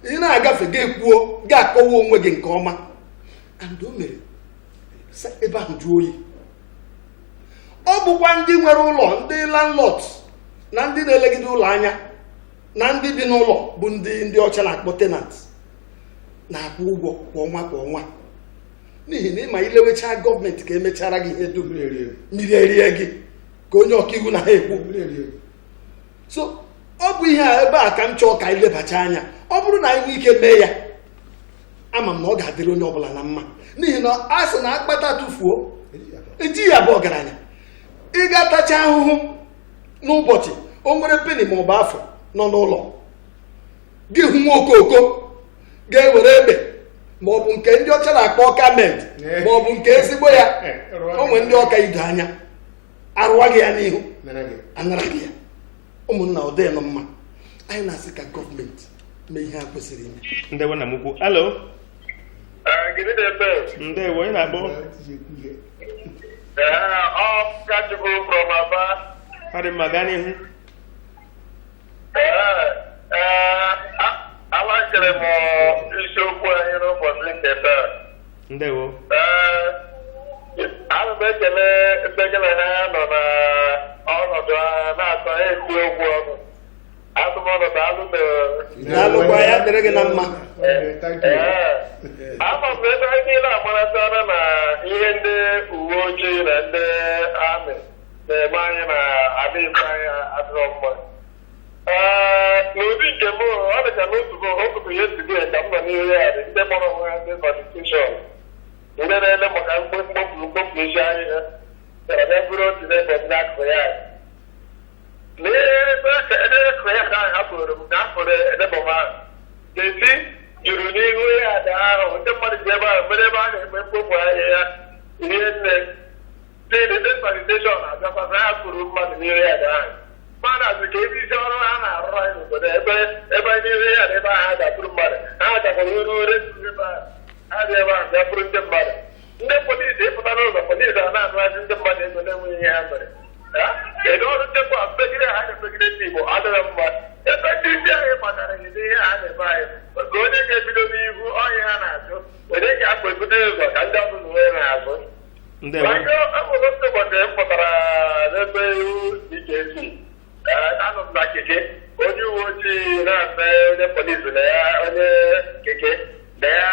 ị na-agafe ga-ekwuo ga-akọwa onwe gị nke ọma, and o mere ebe ahụ jụọ oyi. Ọ bụkwa ndị nwere ụlọ, ndị landlords na ndị na-elegide ụlọ anya na ndị bi n'ụlọ bụ ndị ọcha na-akpọ tenant na-akwụ ụgwọ kwa ọnwa, n'ihi na ịma ilewecha gọọmenti ka emechara gị ihe dum, mmiri erie gị ka onye ọkaiwu na ha ekwu. So ọ bụ ihe a ebe a ka m chọọ ka anyị lebacha anya. Ọ bụrụ na anyị nwee ike mee ya, ama m na ọ ga-adịrị onye ọbụla na mma, n'ihi na a sị na akpata tụfuo eji ya bụ ọgaranya. Ị ga-atacha ahụhụ n'ụbọchị o nwere peni ma ọ bụ afọ nọ n'ụlọ gị, hụ nwa okoko ga-ewere egbe ma ọ bụ nke ndị ọcha na-akpọ kamed ma ọ bụ nke ezigbo ya, o nwere ndị ọka ido anya arụwa gị ya n'ihu, anara gị ya. Ụmụnna ọ dịnụ mma, anyị na-asị ka gọọmenti mee ihe a kwesịrị ime. Ndewo na mukwu. Alo. Ndewo, ị na-akpọ? Adị mma, gaa n'ihu. Amakere m isiokwu anyị n'ụbọchị nke taa. Ndewo. Ana m ekele ebe gị na ha nọ na ọnọdụ na-atọ ekwu egwu ọnụ. Atụmọnọdụ Daalụkwa, ya dịrị gị na mma. Ama m ebe anyị niile amaratara na ihe ndị uwe ojii na ndị amị na-eme anyị na ala Igbo anyị adịrọ mma. N'ụdị nke m, ọ dị ka n'otutu ya esi ka m nọ n'ihu ya dị ndị kpọrọ onwe ha ndị kọnstitushọn, ndị na-ele maka mkpopụ isi anyị ha gara bụrụ otu n'ebe ndị akụkụ ya. N'ebe akụkụ ya ahụ hapụrụ m ka a fụrụ edebọm ahụ ga-esi juru n'ihu ya ada ahụ, ndị mmadụ ji ebe ahụ mere ebe a na-eme mkpopụ ahịhịa ihe nne ndị saniteshọn abịakwa na ha fụrụ mmadụ n'ihu ya ada ahụ. Mmadụ azụ ka ebe isi ọrụ ha na-arụrụ anyị n'obodo ebe n'ihu ya na ebe ahụ ha ga-abụrụ mmadụ, ha gakwara uru ure ebe ahụ ha dị ebe ahụ bịa bụrụ ndị mmadụ. Ndị polisi ịpụta n'ụzọ, polisi a na-anụghazi ndị mmadụ ego na-enweghị ihe ha mere. Kedu ọrụ nchekwa megide ha na-emegide ndị Igbo adịghị mma. Ebe ndị isi anyị kpatara gị n'ihe ha na-eme anyị, ka onye ga-ebido n'ihu ọhịa ha na-ajụ, onye ga-akpa ebido ụzọ ka ndị ọbụla uwe na-azụ. Amụrụ otu ụbọchị m pụtara n'ebe iwu DKC, anọ m na keke, onye uwe ojii na-asa onye polisi na ya, onye keke na ya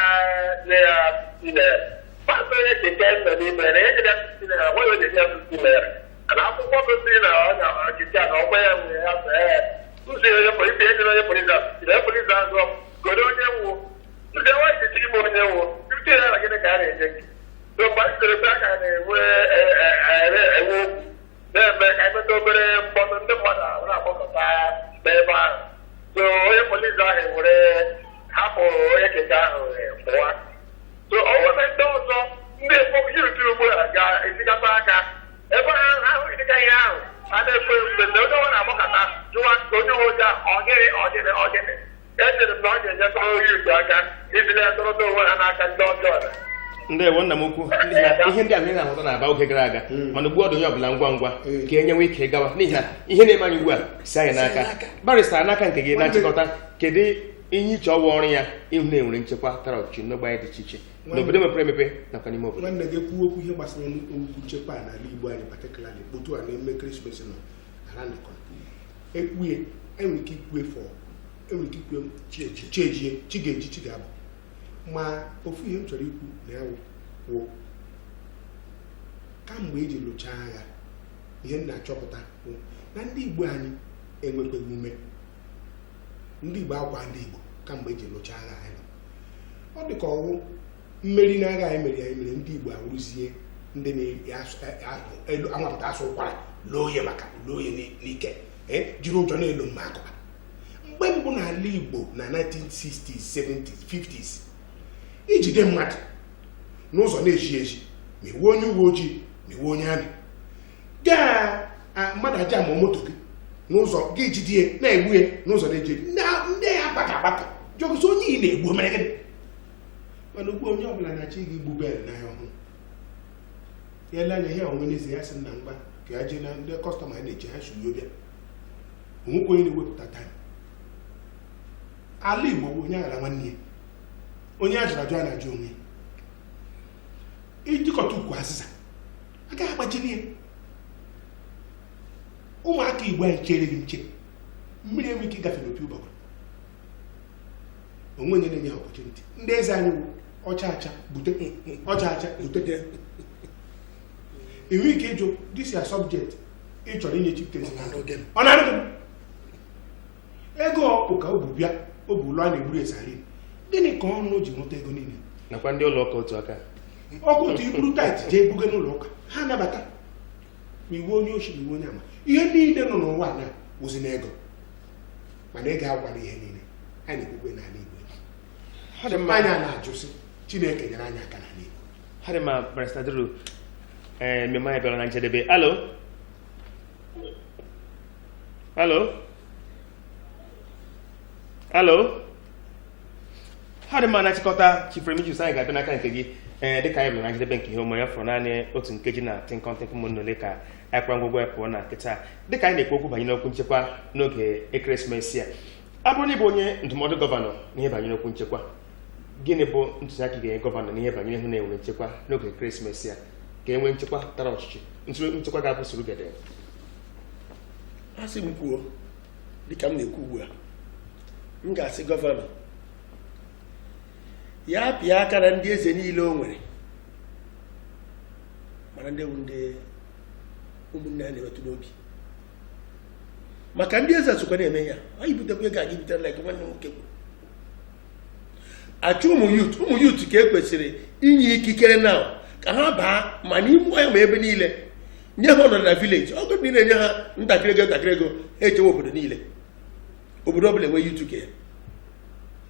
nye ya tinere. Mmadụ onye keke nọ n'ime na ya jiri asụsụ tinere, nweghị onye ji asụsụ tinere. Na akwụkwọ gosi na ọnya ọchịchị a na ọgba ya nwere ya nzi onye polisi ejere onye polisi asụsụ ya polisi azụ godo onye nwụ ndị nwa echichi ime onye nwụ ndị ya na gịnị ka a na-enye gị. So mgbe anyị sere ebe a ka na-enwe okwu na-eme ka emeta obere mkpọtụ, ndị mmadụ ahụ na-akpọkọta n'ebe ahụ. So onye polisi ahụ were hapụ onye keke ahụ pụwa. So ọ nwere ndị ọzọ ndị ekpokiri ugbu a ga-esikata aka ebe ahụ dịka ihe ahụ a na-efe mgbe onye ọrụ na-agbakọta jụwa onye uwe ojii ọgịnị echere m na ọ ga-enyetara ohi utu aka iji na-etọrọta onwe ha n'aka ndị ọjọọ. Ndewo nna m ukwu. Ihe ndị ahụ ị na-ahụta na-aba oge gara aga, mana ugbu a onye ọbụla ngwa ngwa ka e nyewe ike gawa, n'ihi na ihe na-eme anyị ugbu a si anyị n'aka. Barịsta, n'aka nke gị na nchịkọta, kedu ihe iche ọwa ọrụ ya ịhụ na enwere nchekwa tara ọchịchị n'ogbe anyị dị iche iche n'obodo mepere emepe nakwa n'ime obodo? Nwanne gị kwuo okwu ihe gbasara okwu nchekwa n'ala Igbo anyị, particularly otu a na-eme ekeresimesi nọ around the country. Ekwuye enwere ike ikwe chi ga-eji chi ga-abụ, ma ofu ihe m chọrọ ikwu na ya wụ kamgbe eji lụchaa agha, ihe m na-achọpụta bụ na ndị Igbo anyị enwekweghị ume. Ndị Igbo akwa ndị Igbo kamgbe eji lụchaa agha anyị. Ọ dị ka ọwụ mmeri n'agha anyị mere ndị Igbo awụrụzie ndị na-anwapụta asụ ụkwara loo maka loo ya n'ike, jiri ụjọ na-elo mma akụba. Mgbe mbụ n'ala Igbo na 1960s, 70s, 50s, ijide mmadụ n'ụzọ na-eji eji ma iwu onye uwe ojii ma iwu onye amị gaa mmadụ aja ma moto gị n'ụzọ gị jidie na-egbu ya n'ụzọ na-eje ndị ya gbata jọgụsị onye ị na-egbu mere gịnị mana ugbu onye ọbụla na-achọ ịga igbu bel n'anya ọhụrụ ya ele anya ihe onwe n'ezi ya sị na mgba ka ya jee na ndị kọstọma na-eji ha shuyo bịa onwekwe onye na-ewepụta taịm ala Igbo bụ onye aghara nwanne ya onye ajụrụ ajụ a na-ajụ onwe ya ijikọta ukwu azịza agaghị agbachiri ya ụmụaka Igbo anyị chere gị nche mmiri enwe ike ịgafe n'opi ụgbọgụrụ onwe onye na-enye ha ọpọchuniti ndị eze anyị wụ ọcha acha bute enwe ike ịjụ this is subject ị chọrọ inye chieftains ọ na-arụgị ego ọkpụ ka o bu bịa o bu ụlọ a na-egburu esari gịnị ka ọnụ ji nweta ego niile nakwa ndị ụlọ ụka otu aka ọkụ otu iburu tait jee buga n'ụlọ ụka ha nabata ma iwe onye ochi ma iwe onye ama ihe niile nọ n'ụwa anya wụzi n'ego mana ego agwala ihe niile a na-ekwukwe n'ala Igbo anya na-ajụsị Chineke nyere anyị aka n'ala Igbo ha dị ma Barrister Duru mmemme anyị bịara na njedebe. Alo ha dị mma na-achịkọta Chief Remigius anyị ga-abịa n'aka nke gị dịka anyị bịara na njedebe nke ihe omume ya fọrọ naanị otu nkeji na tịnkọntịnkụ ụmụnne ole ka anyị kpara ngwụgwọ ya pụọ na nkịta dịka anyị na-ekwu okwu banyere okwu nchekwa n'oge ekeresimesi a bụrụ na ịbụ onye ndụmọdụ gọvanọ n'ihe banyere okwu nchekwa gịnị bụ ntụziaka ị ga-enye gọvanọ n'ihe banyere hụ na-enwe nchekwa n'oge ekeresimesi a ka e nwee nchekwa tara ọchịchị nchekwa ga-abụ soro gede? asị m kwuo dịka m na-ekwu ugbu a m ga-asị gọvanọ ya pịa aka na ndị eze niile o nwere mana ndị bụ ndị ụmụnne ya na-emetụ n'obi maka ndị eze sokwa na-eme ya anyị butekwa ego anyị butere like nwanne nwoke kwuru achụ ụmụ yut ka e kwesịrị inye ikikere na ka ha baa ma n'ime ya ma ebe niile nye ha ọnọdụ na vileji ọgụ niile nye ha ntakịrị ego ha echewe obodo niile obodo ọbụla enwe yut ke ya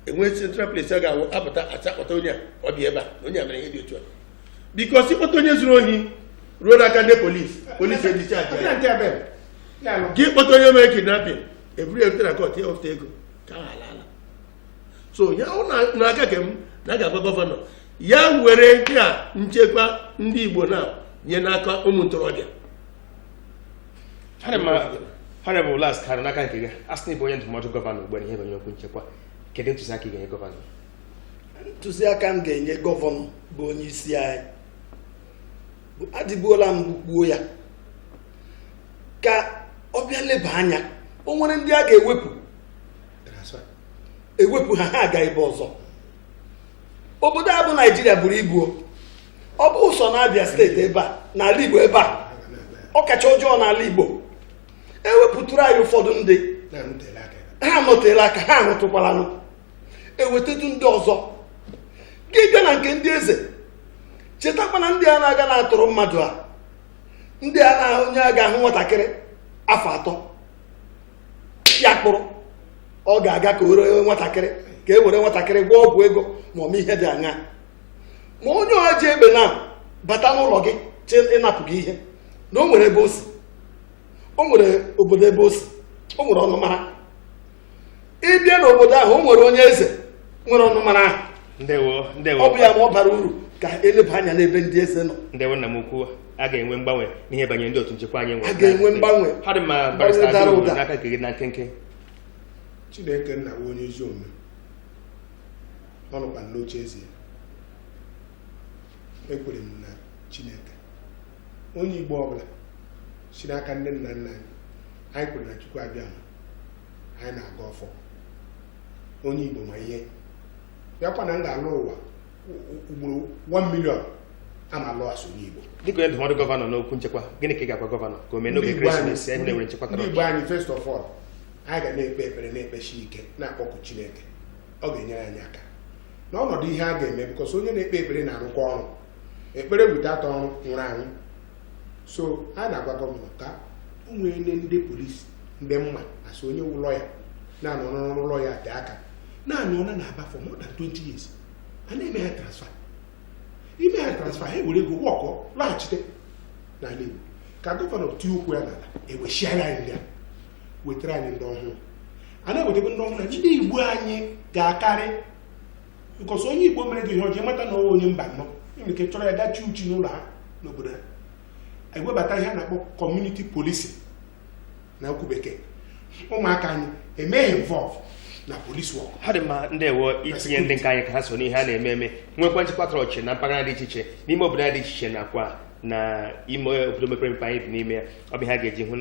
enwe central place a ga-apụta akpọta onye a ọ dị ebe a na onye a mere ihe dị otu a bikos ịkpọta onye zuru ohi ruo n'aka ndị polisi ejichaji gị kpọta onye mere kidnapping eburu ebute na kọt ya ofte ego ka ha ala so ya n'aka ke m na a ga-agwa gọvanọ ya were nke a nchekwa ndị Igbo na nye n'aka ụmụ ntorobịa. ha bụ las karị n'aka nke gị asị na ịbụ onye ndụmọdụ gọvanọ ugbu a ihe banyere okwu nchekwa kedu ntụziaka ị ga-enye gọvanọ? ntụziaka m ga-enye gọvanọ bụ onye isi anyị adịgbuola m kwuo ya ka ọ bịa leba anya o nwere ndị a ga-ewepụ ha aga ebe ọzọ. Obodo a bụ Naijiria buru ibu ọ bụ ụsọ na-Abịa steeti ebe a n'ala Igbo ebe a ọ kacha ọjọọ n'ala Igbo ewepụtụrụ anyị ụfọdụ ndị ha nọtela aka ha arụtụkwaranụ ewetatụ ndị ọzọ gị bịa na nke ndị eze chetakwana ndị a na-aga na-atụrụ mmadụ a ndị a na onye a ga-ahụ nwatakịrị afọ 3 ya kpụrụ ọ ga-aga ka nwatakịrị ka e were nwatakịrị gwọ ọgwụ ego ma ọ mee ihe dị anya ma onye ọha ji egbe na bata n'ụlọ gị ịnapụ gị ihe na o nwere ebe o si o nwere obodo ebe o si o nwere ọnụmara ịbịa n'obodo ahụ o nwere onye eze nwere ọnụmara ahụ ọ bụ ya ma ọ bara uru ka eleba anya n'ebe ndị eze nọ. Ndewo nna m ukwu a ga-enwe mgbanwe n'ihe banyere ndị otu nchekwa anyị nwere. A ga-enwe mgbanwe. Ha dị mma Barrister Duru n'aka nke gị na nkenke. Chineke nna bụ onye ezi omume ọ nọkwa n'oche eze ekwere m na Chineke onye Igbo ọbụla si n'aka ndị nna nna anyị kwere na Chukwu abịa anyị na-aga ọfọ onye Igbo ma ihe bịakwa na m ga-alụ ụwa ugboro 1 million ama alụ asụ n'Igbo. Dịka onye ndụmọdụ gọvanọ n'okwu nchekwa gịnị ka ị ga-agwa gọvanọ ka o mee n'oge ekeresimesi anyị na-enwere nchekwa tara ndị Igbo anyị first of all anyị ga na-ekpe ekpere na-ekpechi ike na-akpọku Chineke ọ ga-enyere anyị aka n'ọnọdụ ihe a ga-eme bikọs onye na-ekpe ekpere na-arụkwa ọrụ ekpere bute atọ ọrụ nwụrụ anwụ so a na-agwa gọvanọ ka o nwere ndị polisi ndị mma asị onye ụlọ ya na-anọ n'ụlọ ya dị aka na-anọ na na-aba for more than 20 years a na-eme ha transfer ime ha transfer ha were ego wọkọ laghachite n'ala Igbo ka gọvanọ tie okwu ya n'ala ewechigharị anyị ndị a wetara anyị ndị ọhụrụ a na-ewetakwa ndị ọhụrụ na ndị Igbo anyị ga-akarị nkọsọ onye Igbo mere gị ihe ọjọọ mata na ọwa onye mba nọ nwere ike chọrọ ya gachi uchi n'ụlọ ha n'obodo ha ewebata ihe a na-akpọ kọmuniti polisi na okwu bekee ụmụaka anyị emeghe involve na police work. Ha dị mma ndị ewo itinye ndị nke anyị ka ha so n'ihe a na-eme eme nwekwa nchekwa tọrọ ọchị na mpaghara dị iche iche n'ime obodo dị iche iche nakwa na ime obodo mepere emepe anyị bi n'ime ya ọ bụ ha ga-eji hụ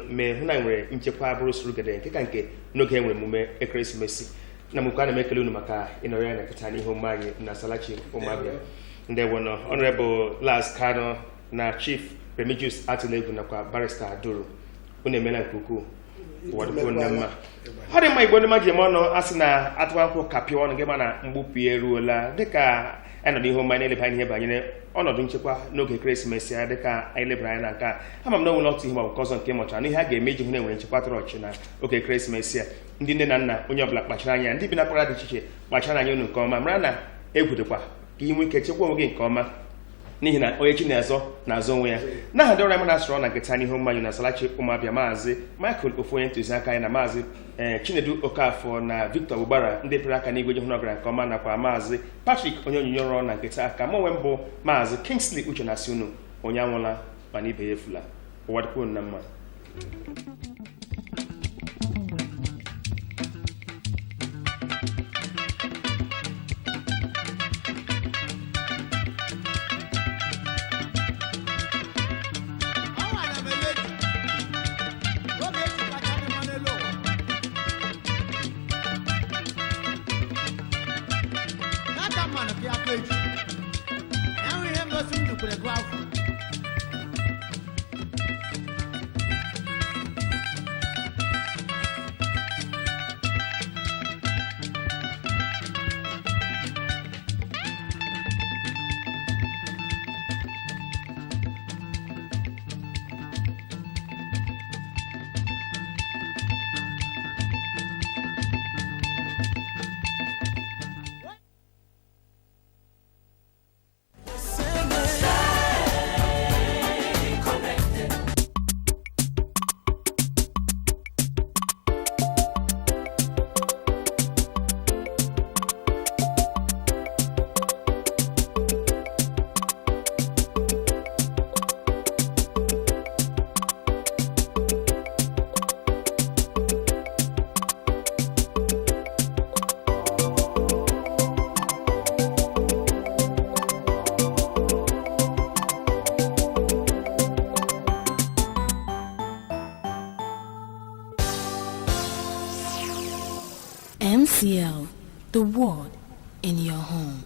na nwere nchekwa bụrụ sorogede nke ka nke n'oge enwere emume ekeresimesi na mgbe a na-emekele unu maka ịnọrọ ya na nkịta n'ihe omume anyị na Asalachi Ụmụabịa ndị ewo nọ Honorable Laz Kano na Chief Remigius Atilegwu nakwa Barrister Aduru unu emela nke ukwuu ụwa dịkwuo nne mma ọ dị mma Igbo ndị mmadụ ji eme ọnụ a sị na atụwa nkwụ kapịa ọnụ gị ma na mgbupụ ya eruola dịka anyị nọ n'ihe omume anyị na-eleba ihe banyere ọnọdụ nchekwa n'oge ekeresimesi ya dịka anyị lebara anya na nke a ama m na onwere otu ihe maọbụ ọzọ nke mụtara n'ihe a ga-eme iji hụ na enwere nchekwa tọrọ ọchị na oge ekeresimesi ya ndị nne na nna onye ọbụla kpachara anya ndị bi na mpaghara dị iche iche kpachara anya unu nke ọma mara na egwu dịkwa ka ị nwee ike chekwa onwe gị nke ọma n'ihi na onye chi na-azọ onwe ya n'aha ndị ọrụ anyị na-asụrụ na nkịta n'ihu mmanụ na Asalachi Ụmụabịa maazị Michael Ofu onye ntụziaka anyị na maazị Chinedu Okafọ na Victor Ugbara ndị pere aka n'igwe ji hụ n'ọgara nke ọma nakwa maazị Patrick onye onyinye ọrụ na nkịta aka ma onwe mbụ maazị Kingsley Uche na si unu onye anwụla mana ibe ya efula ụwa dịkwuo na mma MCL, the word in your home.